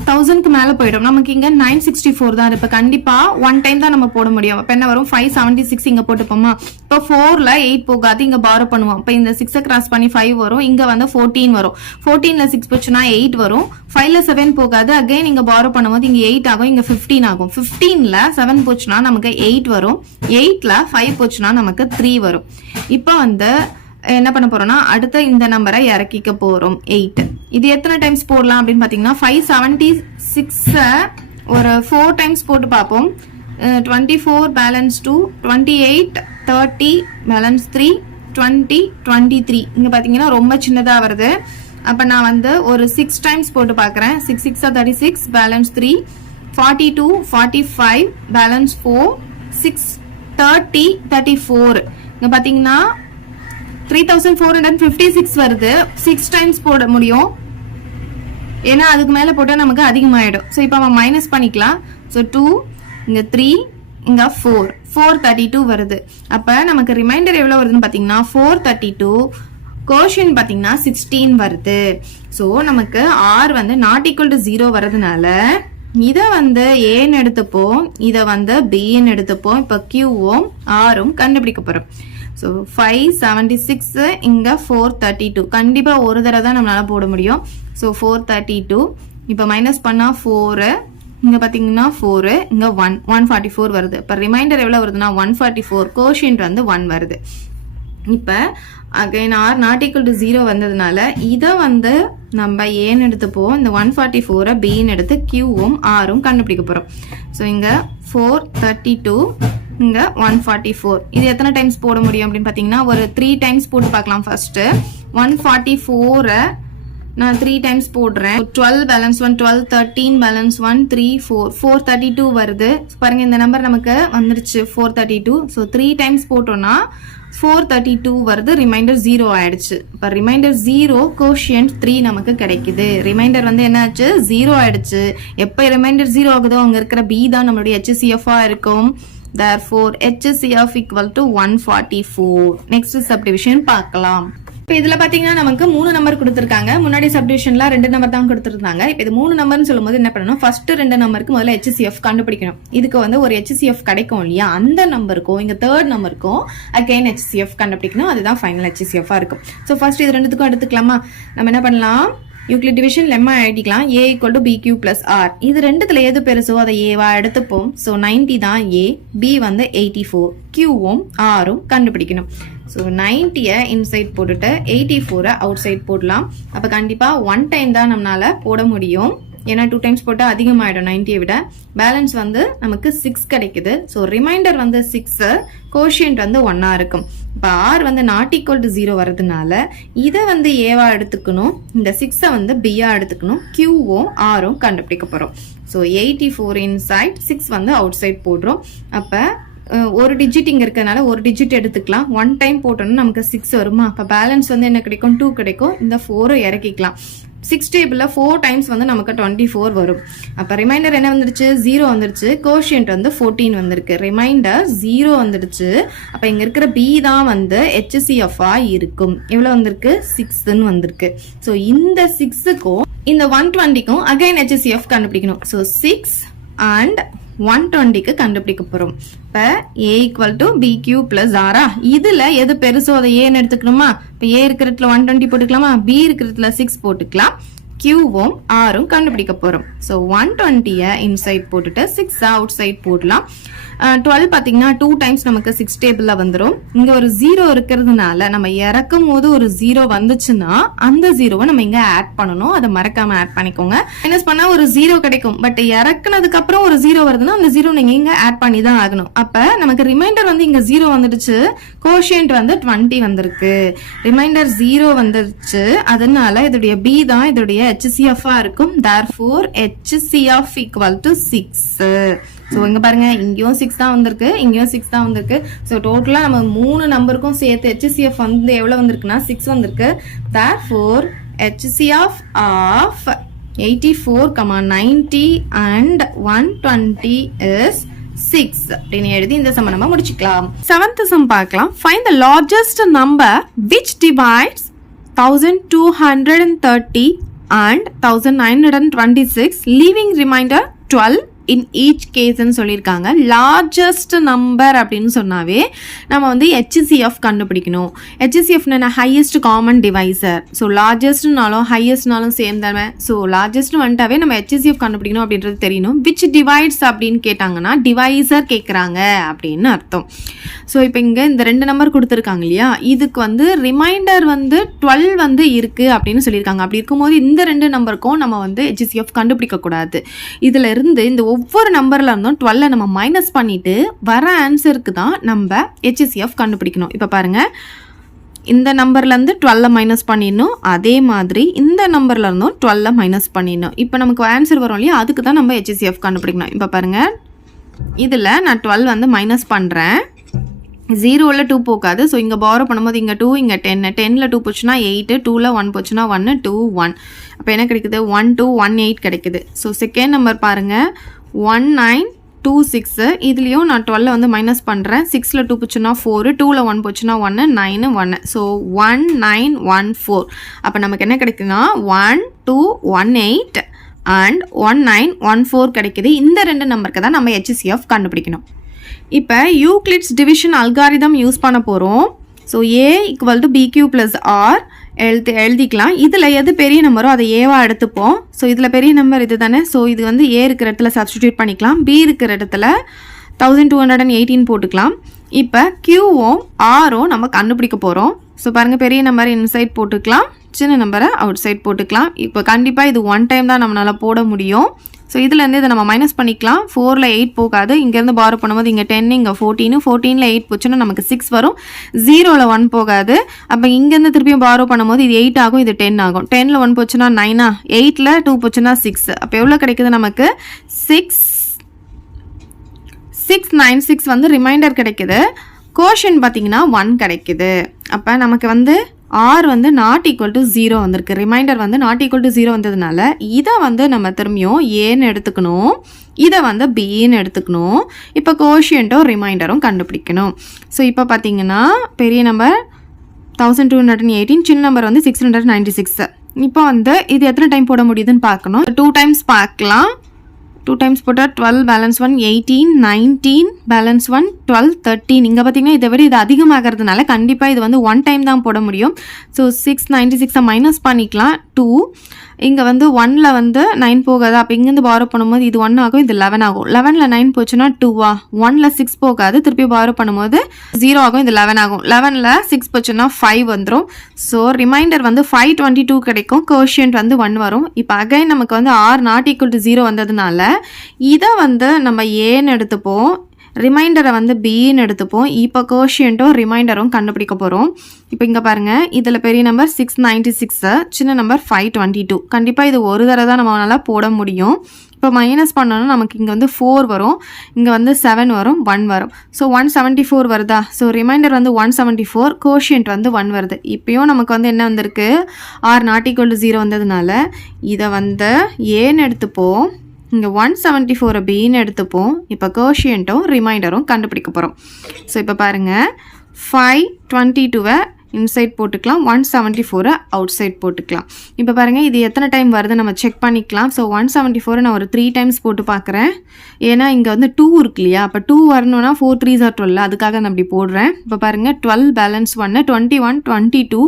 1000க்கு மேல போயிடும். நமக்கு இங்க 964 தான் இருக்கு. கண்டிப்பா 1 டைம் தான் நம்ம போட முடியும். அப்ப என்ன வரும், 576 இங்க போட்டுப்போமா. இப்போ 4ல 8 போகாது, இங்க பாரோ பண்ணுவோம். இப்ப இந்த 6 கிராஸ் பண்ணி 5 வரும், இங்க வந்து 14 வரும். 14ல 6 போச்சுன்னா 8 வரும். 5ல 7 போகாது, அகைன் இங்க பாரோ பண்ணும்போது இங்க 8 ஆகும், இங்க 15 ஆகும். 15ல 7 போச்சுன்னா நமக்கு 8 வரும். 8ல 5 போச்சுன்னா நமக்கு 3 வரும். இப்ப வந்து என்ன பண்ண போறோம்னா, அடுத்த இந்த நம்பரை இறக்கிக்க போறோம் 8. இது எத்தனை டைம்ஸ் போடலாம் அப்படின்னு பாத்தீங்கன்னா, 576 ஒரு 4 டைம்ஸ் போட்டு பார்ப்போம். 24 பேலன்ஸ் 2, 28 30 பேலன்ஸ் 3, 20 23. இங்க பாத்தீங்கன்னா ரொம்ப சின்னதா வருது. அப்ப நான் வந்து ஒரு 6 டைம்ஸ் போட்டு பாக்குறேன். 6 6 36 பேலன்ஸ் 3, 42 45 பேலன்ஸ் 4, 6 30 34. இங்க பாத்தீங்கன்னா 3456 வருது. 6 டைம்ஸ் போட முடியும், ஏன்னா அதுக்கு மேல போட்டா நமக்கு அதிகமாயிடும். ஸோ இப்போ நம்ம மைனஸ் பண்ணிக்கலாம். ஸோ 2 இங்க 3 இங்க 432 வருது. அப்ப நமக்கு ரிமைண்டர் எவ்வளவு வருதுன்னு பாத்தீங்கன்னா 432. கோஷன் பாத்தீங்கன்னா 16 வருது. ஸோ நமக்கு ஆர் வந்து நாட் ஈக்குவல் டு 0 வரதுனால இத வந்து ஏன்னு எடுத்துப்போம், இத வந்து பின்னு எடுத்துப்போம். இப்ப கியூவும் ஆரும் கண்டுபிடிக்க போறோம். ஸோ 576 இங்க 432. கண்டிப்பா ஒரு தடவை தான் நம்மளால போட முடியும். ஸோ 432 இப்ப மைனஸ் பண்ணா 4, இங்க பாத்தீங்கன்னா 4, இங்க 144 வருது. இப்ப ரிமைண்டர் எவ்வளவு வருதுன்னா 144. கோஷியன்ட் வந்து 1 வருது. இப்ப again r not equal to 0 வந்ததுனால இதை வந்து நம்ம ஏன்னு எடுத்துப்போம், இந்த 144 பின்னு எடுத்து கியூவும் ஆரும் கண்டுபிடிக்க போறோம். ஸோ இங்க 432 இங்க 144. இது எத்தனை டைம்ஸ் போட முடியும் அப்படின்னு பாத்தீங்கன்னா, ஒரு 3 டைம்ஸ் போட்டு பார்க்கலாம். ஃபர்ஸ்ட் 144 நான் 3 டைம்ஸ் போடுறேன். 12 பேலன்ஸ் 1, 12 13 பேலன்ஸ் 1, 3 4 432 வருது. பாருங்க இந்த நம்பர் நமக்கு வந்துருச்சு 432. ஸோ 3 டைம்ஸ் போட்டோம்னா 432 வருது. ரிமைண்டர் 0 ஆயிடுச்சு. இப்ப ரிமைண்டர் 0, கோஷியன்ட் 3 நமக்கு கிடைக்குது. ரிமைண்டர் வந்து என்னாச்சு, 0 ஆயிடுச்சு. எப்ப ரிமைண்டர் 0 ஆகுதோ அங்க இருக்கிற பி தான் நம்மளுடைய HCF இருக்கும். Therefore HCF equal to 144. Next subdivision பார்க்கலாம். இப்போ இதுல பாத்தீங்கன்னா நமக்கு 3 நம்பர் கொடுத்திருக்காங்க. முன்னாடி சப்டிவிஷன்ல 2 நம்பர் தான் கொடுத்திருந்தாங்க. இப்போ இது 3 நம்பர்னு சொல்லும்போது என்ன பண்ணணும், ஃபர்ஸ்ட் 2 நம்பருக்கு முதல்ல HCF கண்டுபிடிக்கணும். இதுக்கு வந்து ஒரு HCF கிடைக்கும் இல்லையா, அந்த நம்பருக்கும் இங்க தேர்ட் நம்பருக்கும் அகைன் HCF கண்டுபிடிக்கணும். அதுதான் ஃபைனல் HCF இருக்கும். ஸோ ஃபர்ஸ்ட் இது ரெண்டுத்துக்கும் எடுத்துக்கலாமா. நம்ம என்ன பண்ணலாம், யூக்ளிட் டிவிஷன் லெம்மா எழுதிக்கலாம். A = BQ + R. இது ரெண்டுத்துல எது பெருசோ அதை ஏவா எடுத்துப்போம். ஸோ 90 தான் A, B வந்து 84, Qவும் Rவும் கண்டுபிடிக்கணும். ஸோ 90 இன்சைட் போட்டுட்டு 84 அவுட் சைட் போடலாம். அப்ப கண்டிப்பா 1 டைம் தான் நம்மளால போட முடியும், ஏன்னா 2 டைம்ஸ் போட்டா அதிகமாயிடும் 90 விட. பேலன்ஸ் வந்து நமக்கு 6 கிடைக்குது. ஸோ ரிமைண்டர் வந்து 6, கோஷியன்ட் வந்து 1 இருக்கும். இப்போ ஆர் வந்து நாட் ஈக்குவல் டு 0 வரதுனால இதை வந்து ஏவா எடுத்துக்கணும், இந்த 6 வந்து பியா எடுத்துக்கணும். கியூவும் ஆரும் கண்டுபிடிக்க போறோம். ஸோ 84 இன்சைட், 6 வந்து அவுட் சைட் போடுறோம். அப்ப ஒரு டிஜிட் இங்க இருக்கனால ஒரு டிஜிட் எடுத்துக்கலாம். 1 டைம் போட்டோம்னா நமக்கு 6 வருமா. அப்ப பேலன்ஸ் வந்து என்ன கிடைக்கும், 2 கிடைக்கும். இந்த 4 இறக்கிக்கலாம். 6 டேபிளில் 4 டைம்ஸ் வந்து நமக்கு 24 வரும். அப்போ ரிமைண்டர் என்ன வந்துருச்சு? 0 வந்துருச்சு. கோஷியன்ட் வந்து 14 வந்திருக்கு. ரிமைண்டர் 0 வந்துருச்சு. அப்போ இங்கே இருக்கிற பி தான் வந்து HCF-ஆ இருக்கும். எவ்வளோ வந்திருக்கு? 6ன்னு வந்திருக்கு. ஸோ இந்த 6க்கும் இந்த 120க்கும் அகைன் HCF கண்டுபிடிக்கணும். ஸோ 6 அண்ட் 120க்கு கண்டுபிடிக்க போகிறோம். இப்போ A equal to BQ + R. இதில் எது பெருசோ அதை ஏன்னு எடுத்துக்கணுமா? இப்போ A இருக்கிறதுல 120 போட்டுக்கலாமா? B இருக்கிறதுல 6 போட்டுக்கலாம். Qவும் Rவும் கண்டுபிடிக்க போகிறோம். ஸோ 120-ஐ இன்சைட் போட்டுட்டு 6 அவுட் சைட் போடலாம். 12 பார்த்தீங்கன்னா 2 டைம்ஸ் நமக்கு 6 டேபிளில் வந்துடும். இங்கே ஒரு 0 இருக்கிறதுனால நம்ம இறக்கும் போது ஒரு 0 வந்துச்சுன்னா அந்த 0வை நம்ம இங்கே ஆட் பண்ணணும். அதை மறக்காம ஆட் பண்ணிக்கோங்க. மைனஸ் பண்ணால் ஒரு 0 கிடைக்கும். பட் இறக்குனதுக்கு அப்புறம் ஒரு 0 வருதுன்னா அந்த 0 நீங்கள் இங்கே ஆட் பண்ணி தான் ஆகணும். அப்போ நமக்கு ரிமைண்டர் வந்து இங்கே 0 வந்துடுச்சு. கோஷியன்ட் வந்து 20 வந்திருக்கு. ரிமைண்டர் 0 வந்துருச்சு. அதனால இதோடைய B தான் இதோடைய HCF-ஆ இருக்கும். therefore HCF = 6. ஸோ இங்கே பாருங்க, இங்கேயும் 6 தான் வந்திருக்கு, இங்கேயும் 6 தான் வந்திருக்கு. ஸோ டோட்டலாக நம்ம 3 நம்பருக்கும் சேர்த்து HCF வந்து எவ்வளோ வந்திருக்குன்னா 6 வந்திருக்கு. therefore HCF of 84, 90 and 120 is 6 அப்படின்னு எழுதி இந்த சம்ம நம்ம முடிச்சுக்கலாம். 7th சம் பார்க்கலாம். Find the largest number which divides 1230 and 1926 leaving remainder 12 in each case ன்னு சொல்லியிருக்காங்க. லார்ஜஸ்ட் நம்பர் அப்படின்னு சொன்னாவே நம்ம வந்து HCF கண்டுபிடிக்கணும். HCFனா ஹையஸ்ட் காமன் டிவைசர். ஸோ லார்ஜஸ்ட்னாலும் ஹையஸ்ட்னாலும் சேம் தானே. ஸோ லார்ஜஸ்ட்னு வந்துட்டாவே நம்ம HCF கண்டுபிடிக்கணும் அப்படின்றது தெரியணும். விச் டிவைட்ஸ் அப்படின்னு கேட்டாங்கன்னா டிவைசர் கேட்குறாங்க அப்படின்னு அர்த்தம். ஸோ இப்போ இங்கே இந்த 2 நம்பர் கொடுத்துருக்காங்க இல்லையா, இதுக்கு வந்து ரிமைண்டர் வந்து 12 வந்து இருக்குது அப்படின்னு சொல்லியிருக்காங்க. அப்படி இருக்கும்போது இந்த 2 நம்பருக்கும் நம்ம வந்து HCF கண்டுபிடிக்கக்கூடாது. இதில் இருந்து இந்த ஒவ்வொரு நம்பரில் இருந்தும் 12 நம்ம மைனஸ் பண்ணிவிட்டு வர ஆன்சருக்கு தான் நம்ம HCF கண்டுபிடிக்கணும். இப்போ பாருங்கள், இந்த நம்பர்லேருந்து 12 மைனஸ் பண்ணிடணும். அதே மாதிரி இந்த நம்பரில் இருந்தும் 12 மைனஸ் பண்ணிடணும். இப்போ நமக்கு ஆன்சர் வரும் இல்லையா, அதுக்கு தான் நம்ம HCF கண்டுபிடிக்கணும். இப்போ பாருங்கள், இதில் நான் 12 வந்து மைனஸ் பண்ணுறேன். 0ல் 2 போகாது. ஸோ இங்கே பாரோ பண்ணும்போது இங்கே 2, இங்கே 10. 10ல் 2 போச்சுன்னா 8, 2ல் 1 போச்சுன்னா 1, 2, 1. அப்போ என்ன கிடைக்குது? 1, 2, 1, 8 கிடைக்குது. ஸோ செகண்ட் நம்பர் பாருங்கள், 1, 9, 2, 6. இதுலேயும் நான் 12 வந்து மைனஸ் பண்ணுறேன். 6ல் 2 போச்சுன்னா 4, 2ல் 1 போச்சுன்னா 1, 9, 1. ஸோ 1, 9, 1, 4. அப்போ நமக்கு என்ன கிடைக்குதுன்னா 1, 2, 1, 8 அண்ட் 1, 9, 1, 4 கிடைக்குது. இந்த 2 நம்பருக்கு தான் நம்ம HCF கண்டுபிடிக்கணும். இப்போ யூக்ளிட்ஸ் டிவிஷன் அல்காரிதம் யூஸ் பண்ண போகிறோம். ஸோ A = BQ + R எழுதிக்கலாம். இதில் எது பெரிய நம்பரோ அதை ஏவா எடுத்துப்போம். ஸோ இதில் பெரிய நம்பர் இது தானே. ஸோ இது வந்து A இருக்கிற இடத்துல சப்ஸ்டிடியூட் பண்ணிக்கலாம். B இருக்கிற இடத்துல 1218 போட்டுக்கலாம். இப்போ Qவும் Rவும் நம்ம கண்டுபிடிக்க போகிறோம். ஸோ பாருங்கள், பெரிய நம்பரை இன்சைட் போட்டுக்கலாம், சின்ன நம்பரை அவுட் சைட் போட்டுக்கலாம். இப்போ கண்டிப்பாக இது 1 டைம் தான் நம்மளால் போட முடியும். ஸோ இதுலேருந்து இதை நம்ம மைனஸ் பண்ணிக்கலாம். 4ல் 8 போகாது. இங்கேருந்து பாரோ பண்ணும்போது இங்கே 10, இங்கே 14, 14ல் 8 போச்சுன்னா நமக்கு 6 வரும். 0ல் 1 போகாது. அப்போ இங்கேருந்து திருப்பியும் பாரோ பண்ணும்போது இது 8 ஆகும், இது 10 ஆகும். 10ல் 1 போச்சுன்னா 9, 8ல் 2 போச்சுன்னா 6. அப்போ எவ்வளோ கிடைக்குது நமக்கு? 696 வந்து ரிமைண்டர் கிடைக்குது. கோஷன் பார்த்தீங்கன்னா 1 கிடைக்குது. அப்போ நமக்கு வந்து R வந்து நாட் ஈக்குவல் டு 0 வந்திருக்கு. ரிமைண்டர் வந்து நாட் ஈக்குவல் டு 0 வந்ததுனால இதை வந்து நம்ம திரும்பியும் ஏன்னு எடுத்துக்கணும், இதை வந்து பின்னு எடுத்துக்கணும். இப்போ கோஷியன்ட்டும் ரிமைண்டரும் கண்டுபிடிக்கணும். ஸோ இப்போ பார்த்தீங்கன்னா பெரிய நம்பர் 1218, சின்ன நம்பர் வந்து 696. இப்போ வந்து இது எத்தனை டைம் போட முடியுதுன்னு பார்க்கணும். 2 டைம்ஸ் பார்க்கலாம். 2 டைம்ஸ் போட்டால் 12, பேலன்ஸ் 1, 18, 19, பேலன்ஸ் 1, 12, 13. இங்கே பார்த்தீங்கன்னா இதை விட இது அதிகமாகிறதுனால கண்டிப்பாக இது வந்து 1 டைம் தான் போட முடியும். ஸோ 696 மைனஸ் பண்ணிக்கலாம். 2, இங்கே வந்து 1ல் வந்து 9 போகாது. அப்போ இங்கேருந்து பாரோ பண்ணும்போது இது 1 ஆகும், இது 11 ஆகும். 11ல் 9 போச்சுன்னா 2வா? 1ல் 6 போகாது. திருப்பி பாரோ பண்ணும்போது 0 ஆகும், இது 11 ஆகும். 11ல் 6 போச்சுன்னா 5 வந்துடும். ஸோ ரிமைண்டர் வந்து 522 கிடைக்கும். கோஷியன்ட் வந்து 1 வரும். இப்போ அகைன் நமக்கு வந்து R நாட் ஈக்குவல் டு 0 வந்ததுனால இதை வந்து நம்ம ஏன்னு எடுத்துப்போம், ரிமைண்டரை வந்து பின்னு எடுத்துப்போம். இப்போ கோஷியன்ட்டும் ரிமைண்டரும் கண்டுபிடிக்க போகிறோம். இப்போ இங்கே பாருங்கள், இதில் பெரிய நம்பர் 696, சின்ன நம்பர் 522. கண்டிப்பாக இது ஒரு தடவை தான் நம்மளால் போட முடியும். இப்போ மைனஸ் பண்ணோன்னா நமக்கு இங்கே வந்து 4 வரும், இங்கே வந்து 7 வரும், 1 வரும். ஸோ 174 வருதா? ஸோ ரிமைண்டர் வந்து 174, கோஷியன்ட் வந்து 1 வருது. இப்போயும் நமக்கு வந்து என்ன வந்திருக்கு, r ≠ 0 வந்ததுனால இதை வந்து ஏன்னு எடுத்துப்போம், இங்கே 174 பின்னு எடுத்துப்போம். இப்போ கோஷியன்ட்டும் ரிமைண்டரும் கண்டுபிடிக்க போகிறோம். ஸோ இப்போ பாருங்கள், 522 இன்சைட் போட்டுக்கலாம், 174 அவுட் சைட் போட்டுக்கலாம். இப்போ பாருங்கள் இது எத்தனை டைம் வருது நம்ம செக் பண்ணிக்கலாம். ஸோ 174 நான் ஒரு 3 டைம்ஸ் போட்டு பார்க்குறேன். ஏன்னா இங்கே வந்து 2 இருக்கு இல்லையா, அப்போ 2 வரணும்னா 4 3s are 12, அதுக்காக நான் அப்படி போடுறேன். இப்போ பாருங்கள் 12 balance 1, 21 22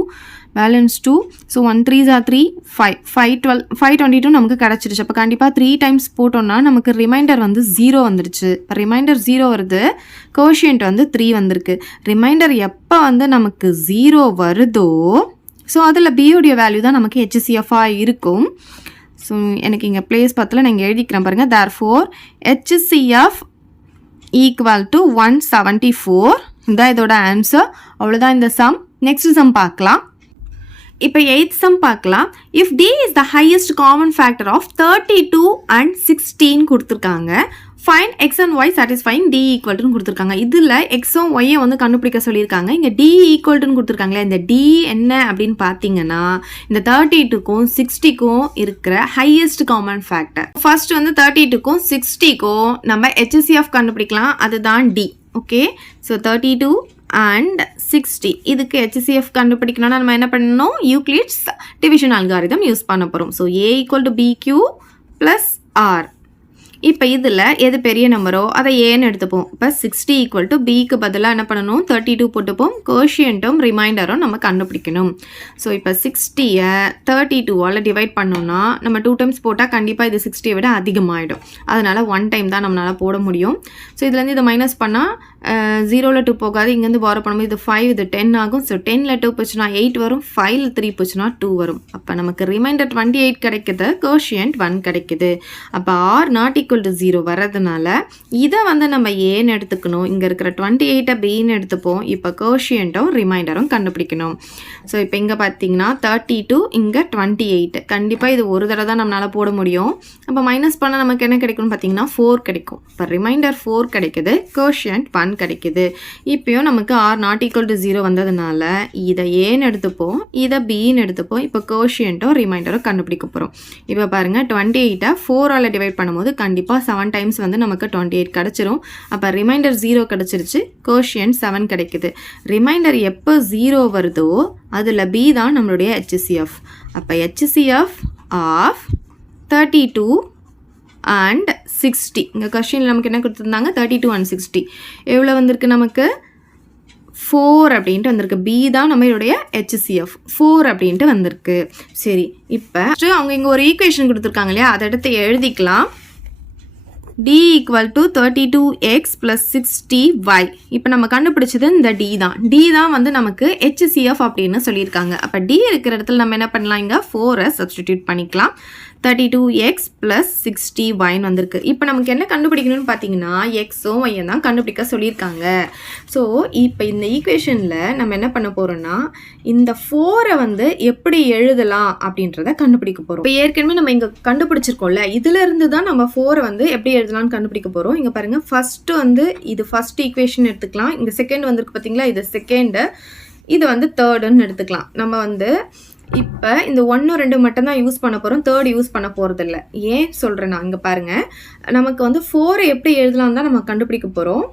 balance 2, so 1 3s are 3, 522 நமக்கு கிடச்சிருச்சு. அப்போ கண்டிப்பாக 3 டைம்ஸ் போட்டோம்னா நமக்கு ரிமைண்டர் வந்து 0 வந்துருச்சு. இப்போ ரிமைண்டர் 0 வருது, கோஷியன்ட் வந்து 3 வந்திருக்கு. ரிமைண்டர் எப்போ வந்து நமக்கு 0 வருதோ ஸோ அதில் பியோடைய வேல்யூ தான் நமக்கு HCF-ஆக இருக்கும். ஸோ எனக்கு இங்கே பிளேஸ் பத்தில் நான் இங்கே எழுதிக்கிறேன் பாருங்கள். therefore HCF = 174. இதான் இதோட ஆன்சர். அவ்வளோதான் இந்த சம். நெக்ஸ்ட் சம் பார்க்கலாம். இப்போ 8th சம் பார்க்கலாம். If D is the highest common factor of 32 and 16 கொடுத்துருக்காங்க, find x and y satisfying D ஈக்குவல்ட்டுன்னு கொடுத்துருக்காங்க. இதில் எக்ஸும் ஒய்யை வந்து கண்டுபிடிக்க சொல்லியிருக்காங்க. இங்கே D ஈக்குவல்ட்டுன்னு கொடுத்துருக்காங்களே, இந்த D என்ன அப்படின்னு பார்த்தீங்கன்னா இந்த 32க்கும் 60க்கும் இருக்கிற ஹையஸ்ட் காமன் ஃபேக்டர். ஃபர்ஸ்ட் வந்து 32க்கும் 60க்கும் நம்ம HCF கண்டுபிடிக்கலாம், அதுதான் D. ஓகே, ஸோ 32 and 60 இதுக்கு HCF கண்டுபிடிக்கணும்னா நம்ம என்ன பண்ணணும், யூக்ளிட்ஸ் டிவிஷன் அல்காரிதம் யூஸ் பண்ண போகிறோம். So A = BQ + R. இப்போ இதில் எது பெரிய நம்பரோ அதை ஏன்னு எடுத்துப்போம். இப்போ 60 = Bக்கு பதிலாக என்ன பண்ணணும், 32 போட்டுப்போம். கோஷியன்ட்டும் ரிமைண்டரும் நம்ம கண்டுபிடிக்கணும். ஸோ இப்போ 60யை 32ஆல் டிவைட் பண்ணோம்னா நம்ம 2 டைம்ஸ் போட்டால் கண்டிப்பாக இது 60யை விட அதிகமாகிடும். அதனால் 1 டைம் தான் நம்மளால் போட முடியும். ஸோ இதுலேருந்து இதை மைனஸ் பண்ணால் 0ல் 2 போகாது, இங்கேருந்து பாரோ பண்ணும்போது இது 5, இது 10 ஆகும். ஸோ 10ல் 2 போச்சுன்னா 8 வரும், 5ல் 3 போச்சுன்னா 2 வரும். அப்போ நமக்கு ரிமைண்டர் 28 கிடைக்குது, கோஷியன்ட் 1 கிடைக்குது. அப்போ R ≠ 0 வரதுனால இதை வந்து நம்ம ஏன்னு எடுத்துக்கணும், இங்கே இருக்கிற 28 பின்னு எடுத்துப்போம். இப்போ கோஷியன்ட்டும் ரிமைண்டரும் கண்டுபிடிக்கணும். ஸோ இப்போ இங்கே பார்த்தீங்கன்னா 32, இங்கே 28, கண்டிப்பாக இது ஒரு தடவை தான் நம்மளால் போட முடியும். அப்போ மைனஸ் பண்ணால் நமக்கு என்ன கிடைக்கும்னு பார்த்தீங்கன்னா 4 கிடைக்கும். இப்போ ரிமைண்டர் 4 கிடைக்குது, கோஷியன்ட் 1 கிடைக்குது. இப்போயும் நமக்கு R ≠ 0 வந்ததுனால இதை ஏன்னு எடுத்துப்போம், இதை பின்னு எடுத்துப்போம். இப்போ கோஷியன்ட்டும் ரிமைண்டரும் கண்டுபிடிக்க போகிறோம். இப்போ பாருங்கள் 28ஐ 4ஆல் டிவைட் பண்ணும்போது கண்டிப்பாக 7 டைம்ஸ் வந்து நமக்கு 28 கிடச்சிரும். அப்போ ரிமைண்டர் 0 கிடச்சிருச்சு, கோஷியன்ட் 7 கிடைக்குது. ரிமைண்டர் எப்போ 0 வருதோ அதில் B தான் நம்மளுடைய HCF. அப்போ HCF ஆஃப் 32 and 60, இங்கே கொஸ்டினில் நமக்கு என்ன கொடுத்துருந்தாங்க, 32 and 60 எவ்வளோ வந்திருக்கு, நமக்கு 4 அப்படின்ட்டு வந்திருக்கு. B தான் நம்மளுடைய HCF, 4 அப்படின்ட்டு வந்திருக்கு. சரி, இப்போ அவங்க இங்கே ஒரு ஈக்குவேஷன் கொடுத்துருக்காங்க இல்லையா, அதை எடுத்து எழுதிக்கலாம். D = 32x + 60y. இப்போ நம்ம கண்டுபிடிச்சது இந்த D தான். D தான் வந்து நமக்கு HCF அப்படின்னு சொல்லியிருக்காங்க. அப்போ D இருக்கிற இடத்துல நம்ம என்ன பண்ணலாம், இங்கே 4ஐ சப்ஸ்டிடியூட் பண்ணிக்கலாம். 32x + 60y வந்திருக்கு. இப்போ நமக்கு என்ன கண்டுபிடிக்கணும்னு பார்த்தீங்கன்னா எக்ஸும் ஒய்யும் தான் கண்டுபிடிக்க சொல்லியிருக்காங்க. ஸோ இப்போ இந்த ஈக்குவேஷனில் நம்ம என்ன பண்ண போகிறோம்னா இந்த 4ஐ வந்து எப்படி எழுதலாம் அப்படின்றத கண்டுபிடிக்க போகிறோம். இப்போ ஏற்கனவே நம்ம இங்கே கண்டுபிடிச்சிருக்கோம்ல, இதிலிருந்து தான் நம்ம 4ஐ வந்து எப்படி எழுதலாம்னு கண்டுபிடிக்க போகிறோம். இங்கே பாருங்கள், ஃபஸ்ட்டு வந்து இது ஃபஸ்ட் ஈக்குவேஷன் எடுத்துக்கலாம். இங்கே செகண்ட் வந்திருக்கு பார்த்தீங்களா, இது செகண்டு, இது வந்து தேர்டுன்னு எடுத்துக்கலாம். நம்ம வந்து இப்போ இந்த 1 2 மட்டும்தான் யூஸ் பண்ண போகிறோம், தேர்ட் யூஸ் பண்ண போகிறதில்ல. ஏன் சொல்கிறேன்னா இங்கே பாருங்கள், நமக்கு வந்து 4ஐ எப்படி எழுதலாம் தான் நம்ம கண்டுபிடிக்க போகிறோம்.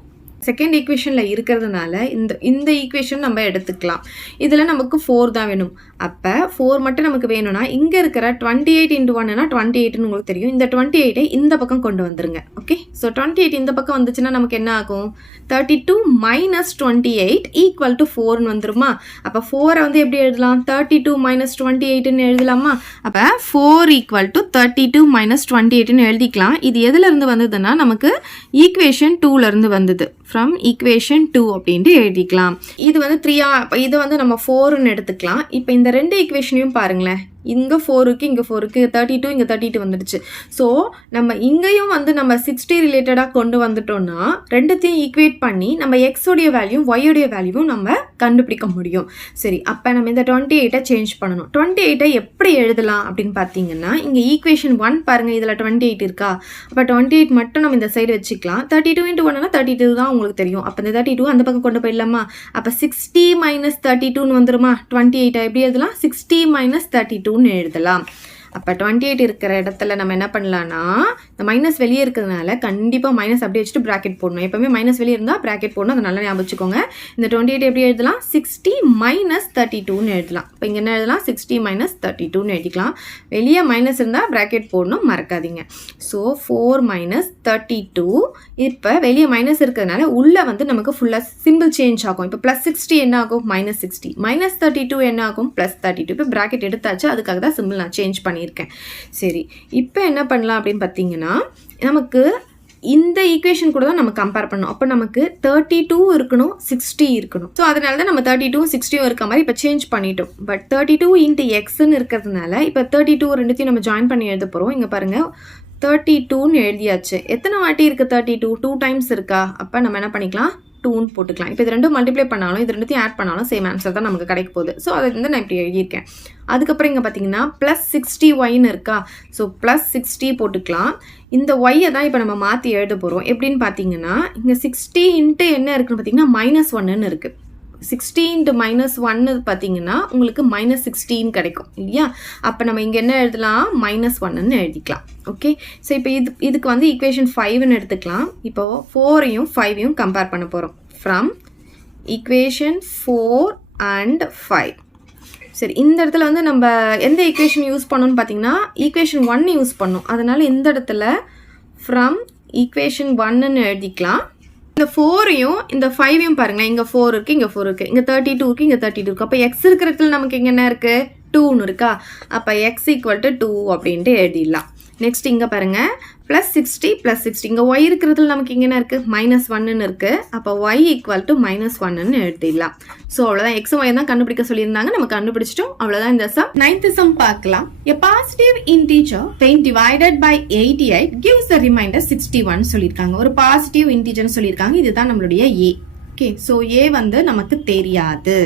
செகண்ட் ஈக்குவேஷனில் இருக்கிறதுனால இந்த ஈக்குவேஷன் நம்ம எடுத்துக்கலாம். இதில் நமக்கு 4 தான் வேணும். அப்போ 4 மட்டும் நமக்கு வேணும்னா இங்கே இருக்கிற 28 × 1னா 28ன்னு உங்களுக்கு தெரியும். இந்த 28ஐ இந்த பக்கம் கொண்டு வந்துருங்க. ஓகே, ஸோ 28 இந்த பக்கம் வந்துச்சுன்னா நமக்கு என்ன ஆகும், 32 - 28 = 4ன்னு வந்துருமா. அப்போ 4ஐ வந்து எப்படி எழுதலாம், 32 - 28ன்னு எழுதலாமா. அப்போ 4 = 32 - 28ன்னு எழுதிக்கலாம். இது எதுலேருந்து வந்ததுன்னா நமக்கு ஈக்குவேஷன் 2லேருந்து வந்தது. ஃப்ரம் ஈக்குவேஷன் 2 அப்படின்ட்டு எழுதிக்கலாம். இது வந்து 3, இது வந்து நம்ம 4ன்னு எடுத்துக்கலாம். இப்போ இந்த 2 ஈக்குவேஷனையும் பாருங்களேன், இங்கே 4க்கு இங்கே 4க்கு 32 இங்கே 32 வந்துடுச்சு. ஸோ நம்ம இங்கேயும் வந்து நம்ம 60 ரிலேட்டடாக கொண்டு வந்துட்டோம்னா ரெண்டுத்தையும் ஈக்குவேட் பண்ணி நம்ம எக்ஸோடைய வேல்யூ ஒய்யோடைய வேல்யூவும் நம்ம கண்டுபிடிக்க முடியும். சரி, அப்போ நம்ம இந்த 28 சேஞ்ச் பண்ணணும். 28 எப்படி எழுதலாம் அப்படின்னு பார்த்தீங்கன்னா இங்கே ஈக்குவேஷன் 1 பாருங்கள், இதில் 28 இருக்கா, அப்போ 28 மட்டும் நம்ம இந்த சைடு வச்சுக்கலாம். 32 × 1 32 தான் உங்களுக்கு தெரியும். அப்போ இந்த 32 அந்த பக்கம் கொண்டு போயிடலாமா? அப்போ 60 - 32ன்னு வந்துருமா? 28 எப்படி எழுதலாம்? 60 - 32ன்னு எழுதலாம். அப்போ 28 இருக்கிற இடத்துல நம்ம என்ன பண்ணலான்னா இந்த மைனஸ் வெளியே இருக்கிறதுனால கண்டிப்பாக மைனஸ் அப்படியே வச்சுட்டு ப்ராக்கெட் போடணும். எப்போவுமே மைனஸ் வெளியே இருந்தால் ப்ராக்கெட் போடணும், அதை நல்லா ஞாபகம் வச்சுக்கோங்க. இந்த 28 எப்படி எழுதலாம்? 60 - 32ன்னு எழுதலாம். இப்போ இங்கே என்ன எழுதலாம்? 60 - 32ன்னு எழுதிக்கலாம். வெளியே மைனஸ் இருந்தால் ப்ராக்கெட் போடணும், மறக்காதீங்க. ஸோ 4 - 32. இப்போ வெளியே மைனஸ் இருக்கிறதுனால உள்ளே வந்து நமக்கு ஃபுல்லாக சிம்பிள் சேஞ்ச் ஆகும். இப்போ +60 என்ன ஆகும்? -60. -32 என்ன ஆகும்? +32. இப்போ ப்ராக்கெட் எடுத்தாச்சு, அதுக்காக தான் சிம்பிள் நான் சேஞ்ச் பண்ணியிருக்கேன். சரி, இப்போ என்ன பண்ணலாம் அப்படின்னு பார்த்தீங்கன்னா நமக்கு இந்த ஈக்குவேஷன் கூட தான் நம்ம கம்பேர் பண்ணணும். அப்போ நமக்கு 32 இருக்கணும், 60 இருக்கணும். ஸோ அதனால தான் நம்ம 32 60 இருக்க மாதிரி இப்போ சேஞ்ச் பண்ணிட்டோம். பட் 32 × xன்னு இருக்கிறதுனால இப்போ 32 ரெண்டுத்தையும் நம்ம ஜாயின் பண்ணி எழுத போகிறோம். இங்கே பாருங்கள், 32ன்னு எழுதியாச்சு. எத்தனை வாட்டி இருக்குது 32? 2 டைம்ஸ் இருக்கா? அப்போ நம்ம என்ன பண்ணிக்கலாம்? 2ன்னு போட்டுக்கலாம். இப்போ இது ரெண்டும் மல்டிப்ளை பண்ணாலும் இது ரெண்டுத்தையும் ஆட் பண்ணாலும் சேம் ஆன்சர் தான் நமக்கு கிடைக்க போகுது. ஸோ அதை வந்து நான் இப்படி எழுதியிருக்கேன். அதுக்கப்புறம் இங்கே பார்த்தீங்கன்னா +60y இருக்கா? ஸோ +60 போட்டுக்கலாம். இந்த ஒய்யை தான் இப்போ நம்ம மாற்றி எழுத போகிறோம். எப்படின்னு பார்த்தீங்கன்னா இங்கே 60 × என்ன இருக்குன்னு பார்த்தீங்கன்னா -1ன்னு இருக்குது. 60 × -1 பார்த்தீங்கன்னா உங்களுக்கு -16 கிடைக்கும் இல்லையா? அப்போ நம்ம இங்கே என்ன எழுதலாம்? -1ன்னு எழுதிக்கலாம். ஓகே, ஸோ இப்போ இதுக்கு வந்து ஈக்குவேஷன் 5ன்னு எடுத்துக்கலாம். இப்போ 4ஐயும் 5ஐயும் கம்பேர் பண்ண போகிறோம். From equation 4 and 5. சரி, இந்த இடத்துல வந்து நம்ம எந்த ஈக்குவேஷன் யூஸ் பண்ணணும்னு பார்த்தீங்கன்னா ஈக்குவேஷன் 1 யூஸ் பண்ணணும். அதனால் இந்த இடத்துல ஃப்ரம் ஈக்குவேஷன் 1ன்னு எழுதிக்கலாம். இந்த 4ஐயும் இந்த 5ஐயும் பாருங்களேன், இங்கே 4 இருக்குது, இங்கே 4 இருக்குது, இங்கே 32 இருக்குது, இங்கே 32 இருக்குது. அப்போ எக்ஸ் இருக்கிற இடத்துல நமக்கு இங்கே என்ன இருக்குது? 2ன்னு இருக்கா? அப்போ x = 2 அப்படின்ட்டு எழுதிடலாம். நெக்ஸ்ட் இங்கே பாருங்கள், +60 +60. இங்கே y இருக்கிறதுல நமக்கு இங்கே என்ன இருக்குது? -1ன்னு இருக்குது. அப்போ y = -1ன்னு எழுதிடலாம். ஸோ அவ்வளோதான், எக்ஸும் y தான் கண்டுபிடிக்க சொல்லியிருந்தாங்க, நம்ம கண்டுபிடிச்சிட்டோம். அவ்வளோதான் இந்த சம். 9th சம் பார்க்கலாம். A positive integer when divided by 88 gives the remainder 61 சொல்லியிருக்காங்க. ஒரு பாசிட்டிவ் இன்டிஜர்னு சொல்லியிருக்காங்க. இதுதான் நம்மளுடைய a. ஓகே, ஸோ a வந்து நமக்கு தெரியாது.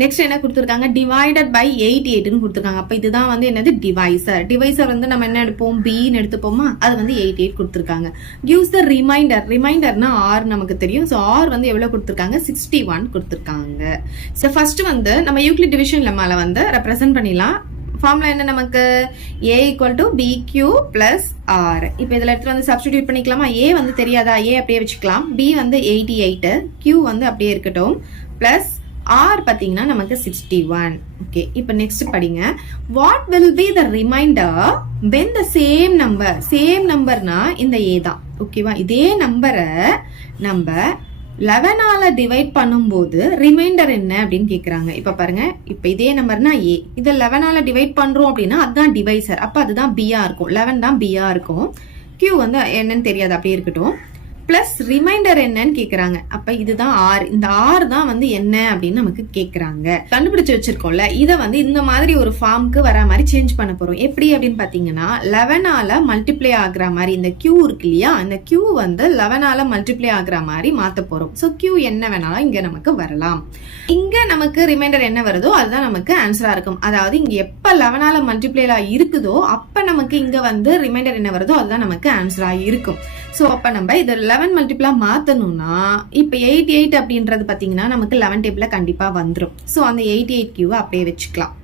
நெக்ஸ்ட் என்ன கொடுத்துருக்காங்க? டிவைடட் பை 88ன்னு கொடுத்துருக்காங்க. அப்போ இதுதான் வந்து என்னது? டிவைசர். டிவைசர் வந்து நம்ம என்ன எடுப்போம்? பின்னு எடுத்துப்போமா? அது வந்து 88 கொடுத்துருக்காங்க. Gives the remainder. ரிமைண்டர்னா r நமக்கு தெரியும். ஸோ r வந்து எவ்வளோ கொடுத்துருக்காங்க? 61 கொடுத்துருக்காங்க. ஸோ ஃபர்ஸ்ட் வந்து நம்ம யூக்ளிட் டிவிஷன் லெம்மால வந்து ரெப்ரசென்ட் பண்ணிடலாம். ஃபார்முலா என்ன நமக்கு? a = bq + r. இப்போ இதில் எடுத்து வந்து சப்ஸ்டிடியூட் பண்ணிக்கலாமா? a வந்து தெரியாதா? a அப்படியே வச்சுக்கலாம். b வந்து 88, q வந்து அப்படியே இருக்கட்டும், ப்ளஸ் r பார்த்தீங்கன்னா நமக்கு 61. ஓகே, இப்போ நெக்ஸ்ட் படிங்க. What will be the reminder when the same நம்பர்னா இந்த a தான். ஓகேவா? இதே நம்பரை நம்ம 11ஆல டிவைட் பண்ணும்போது ரிமைண்டர் என்ன அப்படின்னு கேட்குறாங்க. இப்போ பாருங்க, இப்போ இதே நம்பர்னா a, இதை 11ஆல டிவைட் பண்ணுறோம் அப்படின்னா அதுதான் டிவைசர். அப்போ அதுதான் b-ஆ இருக்கும். 11 தான் b-ஆ இருக்கும். q வந்து என்னன்னு தெரியாது, அப்படியே இருக்கட்டும். பிளஸ் ரிமைண்டர் என்னன்னு கேக்குறாங்க. அப்ப இதுதான் r. இந்த r தான் வந்து என்ன அப்படின்னு நமக்கு கேக்குறாங்க. கண்டுபிடிச்சு வச்சிருக்கோம்ல, இதை வந்து இந்த மாதிரி ஒரு ஃபார்முக்கு வர மாதிரி சேஞ்ச் பண்ண போறோம். எப்படி அப்படின்னு பாத்தீங்கன்னா 11ஆல மல்டிப்ளை ஆகுற மாதிரி இந்த q இருக்கு இல்லையா, இந்த q வந்து 11ஆல மல்டிப்ளை ஆகுற மாதிரி மாத்த போறோம். ஸோ q என்ன வேணாலும் இங்க நமக்கு வரலாம். இங்க நமக்கு ரிமைண்டர் என்ன வருதோ அதுதான் நமக்கு ஆன்சரா இருக்கும். அதாவது இங்க எப்ப 11ஆல மல்டிப்ளை இருக்குதோ அப்ப நமக்கு இங்க வந்து ரிமைண்டர் என்ன வருதோ அதுதான் நமக்கு ஆன்சரா இருக்கும். ஸோ அப்ப நம்ம இதை 11 மல்டிப்ளா மாத்தணும்னா இப்ப 88 அப்படின்றது பாத்தீங்கன்னா நமக்கு 11 டேபிள்ல கண்டிப்பா வந்துடும். ஸோ அந்த 88 கியூவை அப்படியே வச்சுக்கலாம்.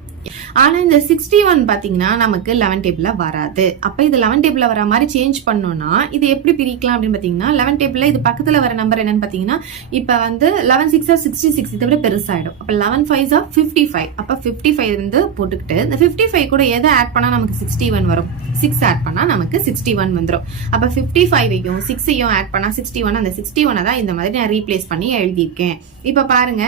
ஆனா இந்த 61 பாத்தீங்கன்னா நமக்கு 11 டேபிள்ல வராது. அப்ப இது 11 டேபிள்ல வர மாதிரி சேஞ்ச் பண்ணோம்னா இது எப்படி பிரிக்கலாம் அப்படின்னு பாத்தீங்கன்னா 11 டேபிள்ல இது பக்கத்துல வர நம்பர் என்னன்னு பாத்தீங்கன்னா இப்ப வந்து 11 6 66, இதை விட பெருசாயிடும். அப்ப 11 5 55. அப்ப 55 வந்து போட்டுக்கிட்டு இந்த 55 கூட எதை ஆட் பண்ணா நமக்கு 61 வரும்? 6 ஆட் பண்ணா நமக்கு 61 வந்துடும். அப்ப 55ஐயும் 6ஐயும் ஆட் பண்ணா 61. அந்த 61 தான் இந்த மாதிரி நான் ரீப்ளேஸ் பண்ணி எழுதியிருக்கேன். இப்ப பாருங்க,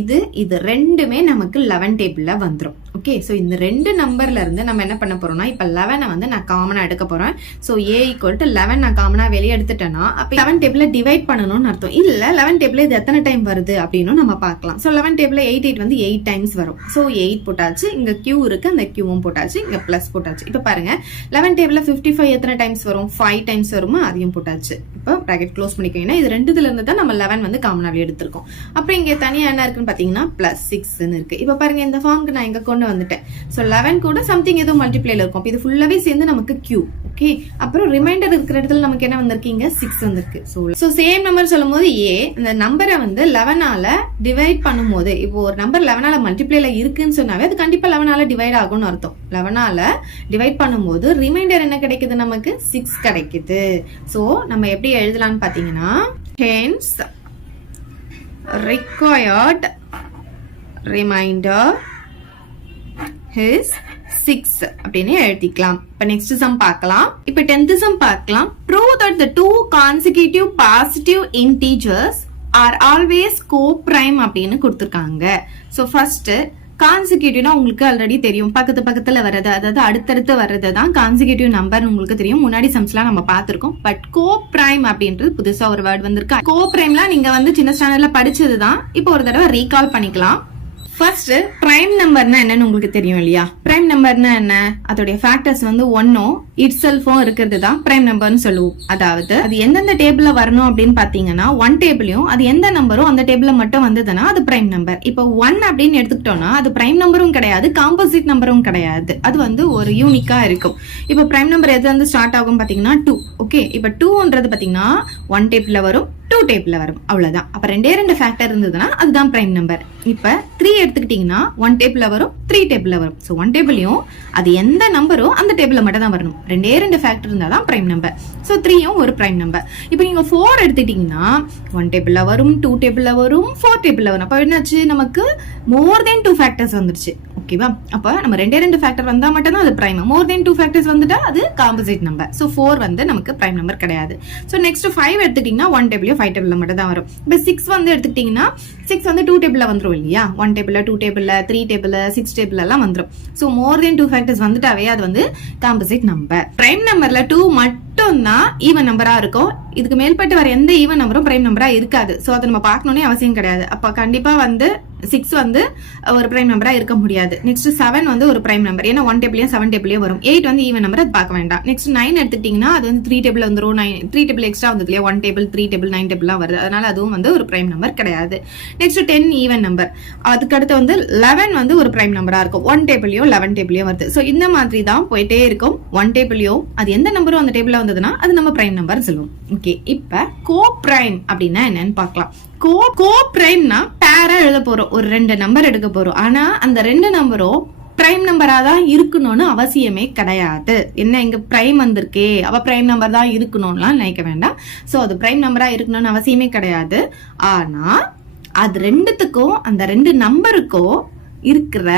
இது ரெண்டுமே நமக்கு 11 டேபிள்ல வந்துடும். ஓகே, ஸோ இந்த ரெண்டு நம்பர்ல இருந்து நம்ம என்ன பண்ண போறோம்னா, இப்ப 11 வந்து நான் காமனா எடுக்க போறேன். ஸோ a ஈக்குவல் டு 11 நான் காமனா வெளியே எடுத்துட்டேன்னா அப்ப 11 டேபிள்ல டிவைட் பண்ணணும்னு அர்த்தம். இல்ல 11 டேபிள்ல இது எத்தனை டைம் வருது அப்படின்னு நம்ம பார்க்கலாம். ஸோ 11 டேபிள்ல 8 வந்து 8 டைம்ஸ் வரும். ஸோ 8 போட்டாச்சு, இங்க q இருக்கு, அந்த qவும் போட்டாச்சு, இங்க பிளஸ் போட்டாச்சு. இப்ப பாருங்க 11 டேபிள்ல 55 எத்தனை டைம்ஸ் வரும்? 5 டைம்ஸ் வருமா, அதையும் போட்டாச்சு. இப்போ பிராக்கெட் க்ளோஸ் பண்ணிக்கோங்க. இது ரெண்டுல இருந்து தான் நம்ம 11 வந்து காமனாவே எடுத்திருக்கோம். அப்புறம் இங்க தனியா என்ன இருக்குன்னு பாத்தீங்கன்னா பிளஸ் 6 இருக்கு. இப்ப பாருங்க இந்த ஃபார்முக்கு நான் இங்க கொண்டு வந்துட்டேன். சோ 11 கூட சம்திங் ஏதோ மல்டிப்ளைல இருக்கும். இது ஃபுல்லாவே சேர்ந்து நமக்கு q. ஓகே, அப்புறம் ரிமைண்டர் இருக்கிற இடத்துல நமக்கு என்ன வந்திருக்கீங்க? 6 வந்திருக்கு. சோ சேம் நம்பர் சொல்லும்போது a இந்த நம்பரை வந்து 11 ஆல டிவைட் பண்ணும்போது, இப்போ ஒரு நம்பர் 11 ஆல மல்டிப்ளைல இருக்குன்னு சொன்னாவே அது கண்டிப்பா 11 ஆல டிவைட் ஆகும்னு அர்த்தம். 11 ஆல டிவைட் பண்ணும்போது ரிமைண்டர் என்ன கிடைக்குது? நமக்கு 6 கிடைக்குது. சோ நம்ம எப்படி எழுதலாம்னு பாத்தீங்கன்னா, hence required remainder is 6 அப்படின்னு எழுதிக்கலாம். இப்ப நெக்ஸ்ட் சம் பார்க்கலாம். இப்ப 10th சம் பார்க்கலாம். Prove that the two consecutive positive integers are always co-prime அப்படின்னு கொடுத்திருக்காங்க. So first கான்சிக்யூட்டிவ்னா உங்களுக்கு ஆல்ரெடி தெரியும், பக்கத்துல வர்றது, அதாவது அடுத்தடுத்து வர்றது தான் கான்சிக்யூட்டிவ் நம்பர் உங்களுக்கு தெரியும். முன்னாடி சம்ஸ்லாம் நம்ம பார்த்திருக்கோம். பட் கோ பிரைம் அப்படின்றது புதுசா ஒரு வேர்ட் வந்திருக்கு. கோ பிரைம்லாம் நீங்க வந்து சின்ன ஸ்டாண்டர்ட்ல படிச்சதுதான். இப்போ ஒரு தடவை ரீகால் பண்ணிக்கலாம். ஃபர்ஸ்ட் பிரைம் நம்பர்னா என்னன்னு உங்களுக்கு தெரியும் இல்லையா? பிரைம் நம்பர்னா என்ன? அதோடைய ஃபேக்டர்ஸ் வந்து ஒன்னும் இட் செல்ஃபும் இருக்கிறது தான் பிரைம் நம்பர்னு சொல்லுவோம். அதாவது அது எந்தெந்த டேபிள்ல வரணும் அப்படின்னு பாத்தீங்கன்னா, 1 டேபிளையும் அது எந்த நம்பரும் அந்த டேபிள்ல மட்டும் வந்ததுன்னா அது பிரைம் நம்பர். இப்போ 1 அப்படின்னு எடுத்துக்கிட்டோம்னா அது பிரைம் நம்பரும் கிடையாது, காம்போசிட் நம்பரும் கிடையாது. அது வந்து ஒரு யூனிக்கா இருக்கும். இப்போ பிரைம் நம்பர் எது வந்து ஸ்டார்ட் ஆகும் பாத்தீங்கன்னா 2. ஓகே, இப்போ 2ன்றது பாத்தீங்கன்னா 1 டேபிள்ல வரும், 2 டேபிள்ல வரும், அவ்வளவுதான். அப்ப ரெண்டு ஃபேக்டர் இருந்ததுன்னா அதுதான் பிரைம் நம்பர். இப்ப 3 எடுத்துக்கிட்டீங்கன்னா 1 டேபிள்ல வரும், 3 டேபிள்ல வரும். சோ 1 டேபிளையும் அது எந்த நம்பரோ அந்த டேபிள்ல மட்டும் தான் வரணும். ரெண்டு ஃபேக்டர் இருந்தாதான் பிரைம் நம்பர். சோ 3யும் ஒரு பிரைம் நம்பர். இப்போ நீங்க 4 எடுத்துக்கிட்டீங்கன்னா 1 டேபிள்ல வரும், 2 டேபிள்ல வரும், 4 டேபிள்ல வரும். அப்ப என்னாச்சு? நமக்கு மோர் தென் 2 ஃபேக்டர்ஸ் வந்துருச்சு. ஓகேவா? அப்ப நம்ம ரெண்டு ஃபேக்டர் வந்தா மட்டும் தான் அது பிரைம். மோர் தென் 2 ஃபேக்டர்ஸ் வந்துட்டா அது காம்போசிட் நம்பர். சோ 4 வந்து நமக்கு பிரைம் நம்பர் கிடையாது. சோ நெக்ஸ்ட் 5 எடுத்துக்கிட்டீங்கன்னா 1 டேபிளையும் 5 டேபிள்ல மட்டும் தான் வரும். இப்ப 6 வந்து எடுத்துக்கிட்டீங்கன்னா 6 வந்து 2 டேபிள்ல வந்துரும் இல்லையா? 1 டேபிள்ல, 2 டேபிள்ல, 3 டேபிள்ல, 6 டேபிள்ல எல்லாம் வந்துரும். சோ மோர் தென் 2 ஃபேக்டர்ஸ் வந்துட்டாவே அது வந்து காம்போசிட் நம்பர். பிரைம் நம்பர்ல 2 மட்டும் தான் ஈவன் நம்பரா இருக்கும். இதுக்கு மேல்பட்டு வர எந்த ஈவன் நம்பரும் பிரைம் நம்பரா இருக்காது. சோ அதை நம்ம பார்க்கணும்னே அவசியம் கிடையாது. அப்ப கண்டிப்பா வந்து 6 வந்து ஒரு பிரைம் நம்பரா இருக்க முடியாது. நெக்ஸ்ட் 7 வந்து ஒரு பிரைம் நம்பர், ஏன்னா 1 டேபிளையும் 7 டேபிளையும் வரும். 8 வந்து ஈவன் நம்பர், அது பார்க்க வேண்டாம். நெக்ஸ்ட் 9 எடுத்துட்டீங்கன்னா அது வந்து 3 டேபிள் வந்துரும். 3 டேபிள் எக்ஸ்ட்ரா வந்தது இல்லையா? 1 டேபிள், 3 டேபிள், 9 டேபிள்லாம் வருது. அதனால அதுவும் வந்து ஒரு பிரைம் நம்பர் கிடையாது. Next 10 even number. அதுக்கு அடுத்து வந்து 11 வந்து ஒரு பிரைம் நம்பரா இருக்கும். 1 டேபிளையும் 11 டேபிளையும் வருது. சோ இந்த மாதிரி தான் போயிட்டே இருக்கும். 1 டேபிளையும் அது எந்த நம்பரும் அந்த டேபிள்ல வந்ததுன்னா அது நம்ம பிரைம் நம்பர் சொல்லுவோம். ஓகே, இப்ப கோ பிரைம் அப்படின்னா என்னன்னு பார்க்கலாம். கோ பிரைம்னா பேரா எழுத போறோம். ஒரு 2 நம்பர் எடுக்க போறோம். ஆனா அந்த 2 நம்பரும் பிரைம் நம்பரா தான் இருக்கணும்னு அவசியமே கிடையாது. என்ன இங்க பிரைம் வந்திருக்கே, அவ பிரைம் நம்பர் தான் இருக்கணும்லாம் நினைக்க வேண்டாம். சோ அது பிரைம் நம்பரா இருக்கணும்னு அவசியமே கிடையாது. ஆனா அது ரெண்டுத்துக்கும், அந்த 2 நம்பருக்கும் இருக்கிற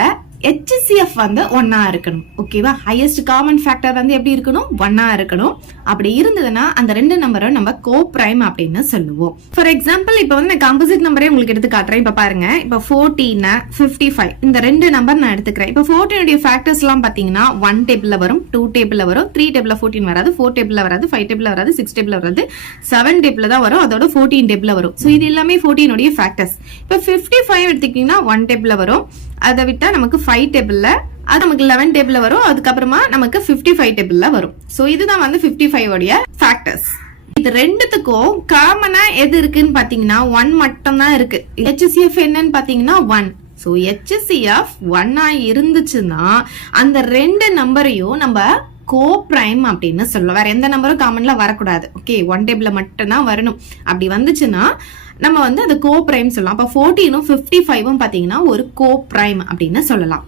HCF வந்து 1 இருக்கணும். ஓகேவா? ஹையஸ்ட் காமன் ஃபேக்டர் வந்து எப்படி இருக்கணும்? 1 இருக்கணும். அப்படி இருந்ததுன்னா அந்த 2 நம்பரை நம்ம கோ பிரைம் அப்படின்னு சொல்லுவோம். ஃபார் எக்ஸாம்பிள் இப்ப வந்து நான் காம்போசிட் நம்பரே உங்களுக்கு எடுத்து காட்டுறேன். இப்ப பாருங்க, இப்ப 14, 55 இந்த 2 நம்பர் நான் எடுத்துக்கிறேன். இப்ப 14 ஃபேக்டர்ஸ் எல்லாம் பாத்தீங்கன்னா 1 டேபிள்ல வரும், 2 டேபிள்ல வரும், 3 டேபிள்ல 14 வராது, 4 டேபிள்ல வராது, 5 டேபிள்ல வராது, 6 டேபிள்ல வராது, 7 டேபிள்ல தான் வரும். அதோட 14 டேபிள்ல வரும். சோ இது எல்லாமே 14 ஃபேக்டர்ஸ். இப்ப 55 எடுத்துக்கிட்டீங்கன்னா 1 டேபிள்ல வரும். அதை விட்டா நமக்கு 5 டேபிள்ல, அது நமக்கு 11 டேபிள்ல வரும். அதுக்கப்புறமா நமக்கு 55 டேபிள்ல வரும். சோ இதுதான் வந்து 55 உடைய ஃபேக்டர்ஸ். இது ரெண்டுத்துக்கும் காமனா எது இருக்குன்னு பாத்தீங்கன்னா 1 மட்டும் தான் இருக்கு. HCF என்னன்னு பாத்தீங்கன்னா 1. சோ HCF 1 இருந்துச்சுன்னா அந்த 2 நம்பரையும் நம்ம கோ பிரைம் அப்படின்னு சொல்லலாம். வேற எந்த நம்பரும் காமன்ல வரக்கூடாது. ஓகே, 1 டேபிள்ல மட்டும் தான் வரணும். அப்படி வந்துச்சுன்னா நம்ம வந்து அது கோ பிரைம் சொல்லலாம். அப்ப 14ம் 55ம் பாத்தீங்கன்னா ஒரு கோ பிரைம் அப்படின்னு சொல்லலாம்.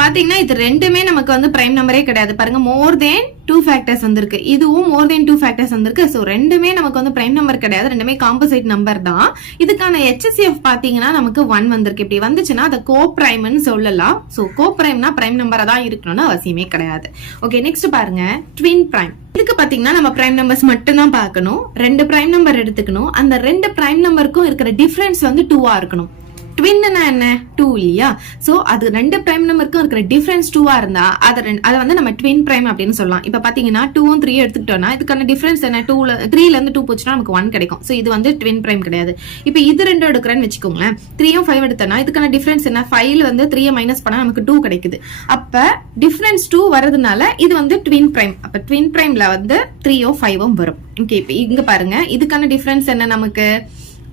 பாத்தீங்கன்னா இது ரெண்டுமே நமக்கு வந்து பிரைம் நம்பரே கிடையாது. பாருங்க, மோர் தென் 2 ஃபேக்டர்ஸ் வந்திருக்கு, இதுவும் மோர் தென் 2 ஃபேக்டர்ஸ் வந்திருக்கு. சோ ரெண்டுமே நமக்கு வந்து பிரைம் நம்பர் கிடையாது, ரெண்டுமே காம்போசிட் நம்பர் தான். இதுக்கான HCF பாத்தீங்கன்னா நமக்கு 1 வந்திருக்கு. இப்படி வந்துச்சுன்னா அதை கோ பிரைம்னு சொல்லலாம். சோ கோ பிரைம்னா பிரைம் நம்பரா தான் இருக்கணும்னு அவசியமே கிடையாது. ஓகே, நெக்ஸ்ட் பாருங்க, ட்வின் பிரைம். இதுக்கு பாத்தீங்கன்னா நம்ம பிரைம் நம்பர்ஸ் மட்டும் தான் பார்க்கணும். 2 பிரைம் நம்பர் எடுத்துக்கணும். அந்த 2 பிரைம் நம்பருக்கும் இருக்கிற டிஃபரன்ஸ் வந்து 2 இருக்கணும். ட்வின்னா என்ன 2 இல்லையா? சோ அது ரெண்டு பிரைம் நம்பருக்கும் இருக்கிற டிஃபரன்ஸ் 2 இருந்தா அதை வந்து நம்ம ட்வின் பிரைம் அப்படின்னு சொல்லலாம். இப்ப பாத்தீங்கன்னா 2 3 எடுத்துக்கிட்டோம்னா இதுக்கான டிஃபரன்ஸ் என்ன? 3 ல இருந்து 2 போச்சுன்னா நமக்கு 1 கிடைக்கும். சோ இது வந்து ட்வின் பிரைம் கிடையாது. இப்ப இது ரெண்டு எடுக்கிறேன்னு வச்சுக்கோங்களேன். 3 5 எடுத்தோம்னா இதுக்கான டிஃபரன்ஸ் என்ன? 5 வந்து 3 மைனஸ் பண்ணா நமக்கு 2 கிடைக்குது. அப்ப டிஃபரன்ஸ் 2 வரதுனால இது வந்து ட்வின் பிரைம். அப்ப ட்வின் பிரைம்ல வந்து 3 5 வரும். ஓகே, இப்ப இங்க பாருங்க இதுக்கான டிஃபரன்ஸ் என்ன? நமக்கு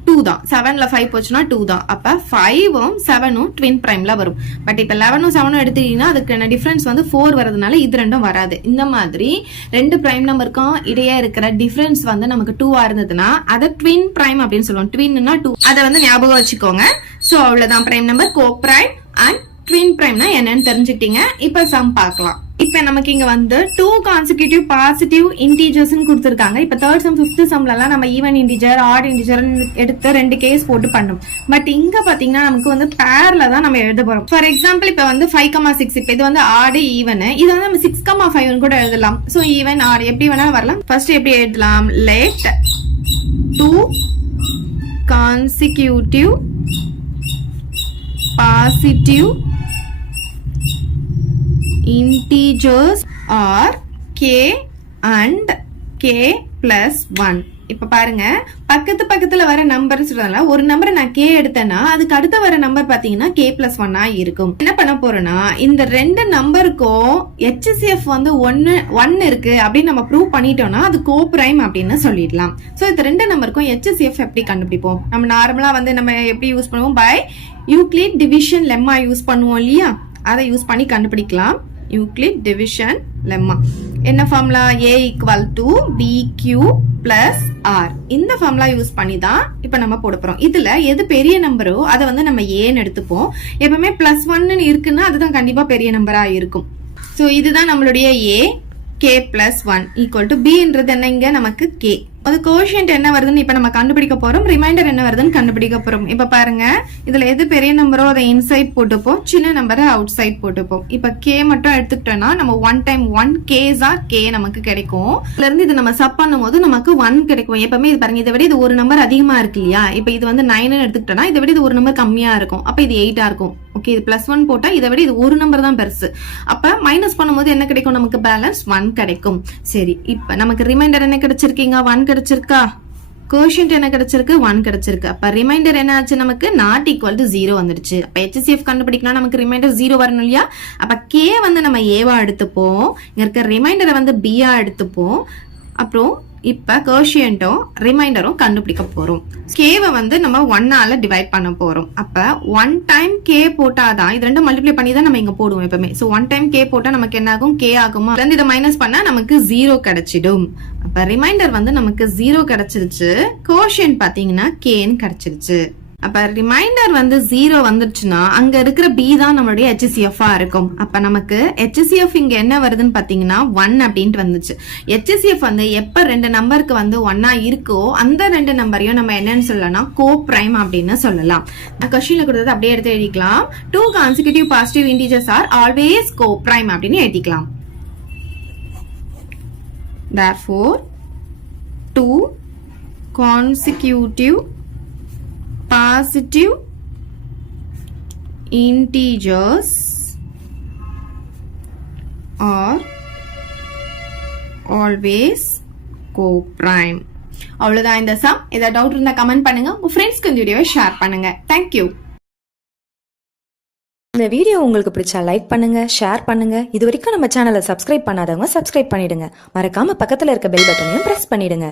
2 தான். 7ல 5 போச்சுன்னா 2 தான். அப்ப 5ம் 7ம் ட்வின் பிரைம்ல வரும். பட் இப்ப 11ம் 7ம் எடுத்தீங்கன்னா அதுக்கான டிஃபரன்ஸ் வந்து 4 வரதுனால இது ரெண்டும் வராது. இந்த மாதிரி ரெண்டு பிரைம் நம்பருக்கும் இடையே இருக்கிற டிஃபரன்ஸ் வந்து நமக்கு 2 இருந்ததுன்னா அதை ட்வின் பிரைம் அப்படின்னு சொல்லுவோம். ட்வின்னா 2. அதை வந்து ஞாபகம் வச்சுக்கோங்க. சோ அவ்வளவுதான் prime number, coprime and twin பிரைம்னா என்னன்னு தெரிஞ்சுக்கிட்டீங்க. இப்ப சம் பார்க்கலாம். இப்ப நமக்கு இங்க வந்து 2 கான்சிக்யூட்டிவ் பாசிட்டிவ் இன்டீஜர்ஸ் கொடுத்திருக்காங்க. இப்ப தேர்ட் சம் ஃபிஃப்த் சம்ல எல்லாம் நம்ம ஈவன் இன்டீஜர் ஆட் இன்டீஜர் எடுத்து 2 கேஸ் போட்டு பண்ணோம். பட் இங்க பாத்தீங்கன்னா நமக்கு வந்து பேர்ல தான் நம்ம எழுத போறோம். ஃபார் எக்ஸாம்பிள் இப்ப வந்து 5,6 இப்ப இது வந்து ஆடு ஈவன், இது வந்து நம்ம 6,5 கூட எழுதலாம். சோ ஈவன் ஆடு எப்படி வேணாலும் வரலாம். ஃபர்ஸ்ட் எப்படி எழுதலாம்? Let 2 consecutive positive integers are k and k plus 1. இப்ப பாருங்க பக்கத்துல வர நம்பர் சொல்றதுனால ஒரு நம்பரை நான் k எடுத்தேன்னா அதுக்கு அடுத்து வர நம்பர் பாத்தீங்கன்னா k plus 1 இருக்கும். என்ன பண்ண போறோம்னா இந்த ரெண்டு நம்பருக்கும் HCF வந்து 1 இருக்கு அப்படின்னு நம்ம ப்ரூவ் பண்ணிட்டோம்னா அது கோ பிரைம் அப்படின்னு சொல்லிடலாம். சோ இந்த ரெண்டு நம்பருக்கும் HCF எப்படி கண்டுபிடிப்போம்? நம்ம நார்மலா வந்து நம்ம எப்படி யூஸ் பண்ணுவோம்? By Euclid division lemma use பண்ணுவோம் இல்லையா? அதை யூஸ் பண்ணி கண்டுபிடிக்கலாம். யூக்ளிட் டிவிஷன் லெம்மா என்ன formula? a equal to bq plus r. இந்த ஃபார்முலா யூஸ் பண்ணி தான் இப்ப நம்ம போட போறோம். இதுல எது பெரிய நம்பரோ அதை வந்து நம்ம ஏன்னு எடுத்துப்போம். எப்பவுமே +1 இருக்குன்னா அதுதான் கண்டிப்பா பெரிய நம்பரா இருக்கும். சோ இதுதான் நம்மளுடைய a, k plus 1 equal to bன்றது என்ன? இங்க நமக்கு k. அது கோஷியன்ட் என்ன வருதுன்னு இப்ப நம்ம கண்டுபிடிக்க போறோம். ரிமைண்டர் என்ன வருதுன்னு கண்டுபிடிக்க போறோம். இப்ப பாருங்க இதுல எது பெரிய நம்பரோ அதை இன்சைட் போட்டுப்போம், சின்ன நம்பரை அவுட் சைட் போட்டுப்போம். இப்ப k மட்டும் எடுத்துக்கிட்டோம்னா நம்ம 1 டைம் 1 kஸா k நமக்கு கிடைக்கும். இதுல இருந்து இது நம்ம சப் பண்ணும் போது நமக்கு 1 கிடைக்கும். எப்பவுமே இது பாருங்க இதை விட இது ஒரு நம்பர் அதிகமா இருக்கு இல்லையா? இப்ப இது வந்து 9 எடுத்துக்கிட்டோம்னா இதை விட இது ஒரு நம்பர் கம்மியா இருக்கும். அப்ப இது 8 இருக்கும். ஓகே, இது +1 போட்டா இதை விட இது ஒரு நம்பர் தான் பெருசு. அப்ப மைனஸ் பண்ணும்போது என்ன கிடைக்கும்? நமக்கு பேலன்ஸ் 1 கிடைக்கும். சரி, இப்ப நமக்கு ரிமைண்டர் என்ன கிடைச்சிருக்கீங்க? 1 கிடைச்சிருக்கா? கோஷியன்ட் என்ன கிடைச்சிருக்கு? 1 கிடைச்சிருக்கு. அப்ப ரிமைண்டர் என்ன ஆச்சு? நமக்கு நாட் ஈக்குவல் டு 0 வந்துருச்சு. அப்ப HCF கண்டுபிடிக்கலாம் நமக்கு ரிமைண்டர் 0 வரணும் இல்லையா? அப்ப k வந்து நம்ம ஏவா எடுத்துப்போம், இங்க இருக்க ரிமைண்டரை வந்து b-ஆ எடுத்துப்போம். அப்புறம் இப்ப கோஷியன்ட்டும் ரிமைண்டரும் கண்டுபிடிக்க போறோம். கேவை வந்து நம்ம 1ஆல டிவைட் பண்ண போறோம். அப்ப 1 டைம் k போட்டாதான் இது ரெண்டும் மல்டிப்ளை பண்ணி தான் நம்ம இங்க போடுவோம் எப்பவுமே. சோ 1 டைம் k போட்டா நமக்கு என்ன ஆகும்? k ஆகுமா? இதை மைனஸ் பண்ணா நமக்கு 0 கிடைச்சிடும். அப்ப ரிமைண்டர் வந்து நமக்கு 0 கிடைச்சிருச்சு. கோஷியன்ட் பாத்தீங்கன்னா kன்னு கிடைச்சிருச்சு. அப்ப ரிமைண்டர் வந்து 0 வந்துருச்சுன்னா அங்க இருக்கிற b தான் நம்மளுடைய HCF-ஆ இருக்கும். அப்ப நமக்கு HCF இங்க என்ன வருதுன்னு பாத்தீங்கன்னா 1 அப்படின்ட்டு வந்துச்சு. HCF வந்து எப்ப ரெண்டு நம்பருக்கு வந்து 1ஆ இருக்கோ அந்த ரெண்டு நம்பரையும் நம்ம என்னன்னு சொல்லலாம்? கோ பிரைம் அப்படின்னு சொல்லலாம். கொஸ்டின்ல கொடுத்தது அப்படியே எடுத்து எழுதிக்கலாம். 2 consecutive positive integers are always coprime அப்படின்னு எழுதிக்கலாம். Therefore 2 consecutive positive integers are always co-prime. அவ்வளவுதான் இந்த சம். ஏதாவது டவுட் இருந்தா கமெண்ட் பண்ணுங்க, உங்க ஃப்ரெண்ட்ஸ்க்கு இந்த வீடியோவை ஷேர் பண்ணுங்க. தேங்க்யூ. இந்த வீடியோ உங்களுக்கு பிடிச்சா லைக் பண்ணுங்க, ஷேர் பண்ணுங்க. இது வரைக்கும் நம்ம சேனலை சப்ஸ்கிரைப் பண்ணாதவங்க சப்ஸ்கிரைப் பண்ணிடுங்க. மறக்காம பக்கத்துல இருக்க பெல் பட்டனையும் பிரஸ் பண்ணிடுங்க.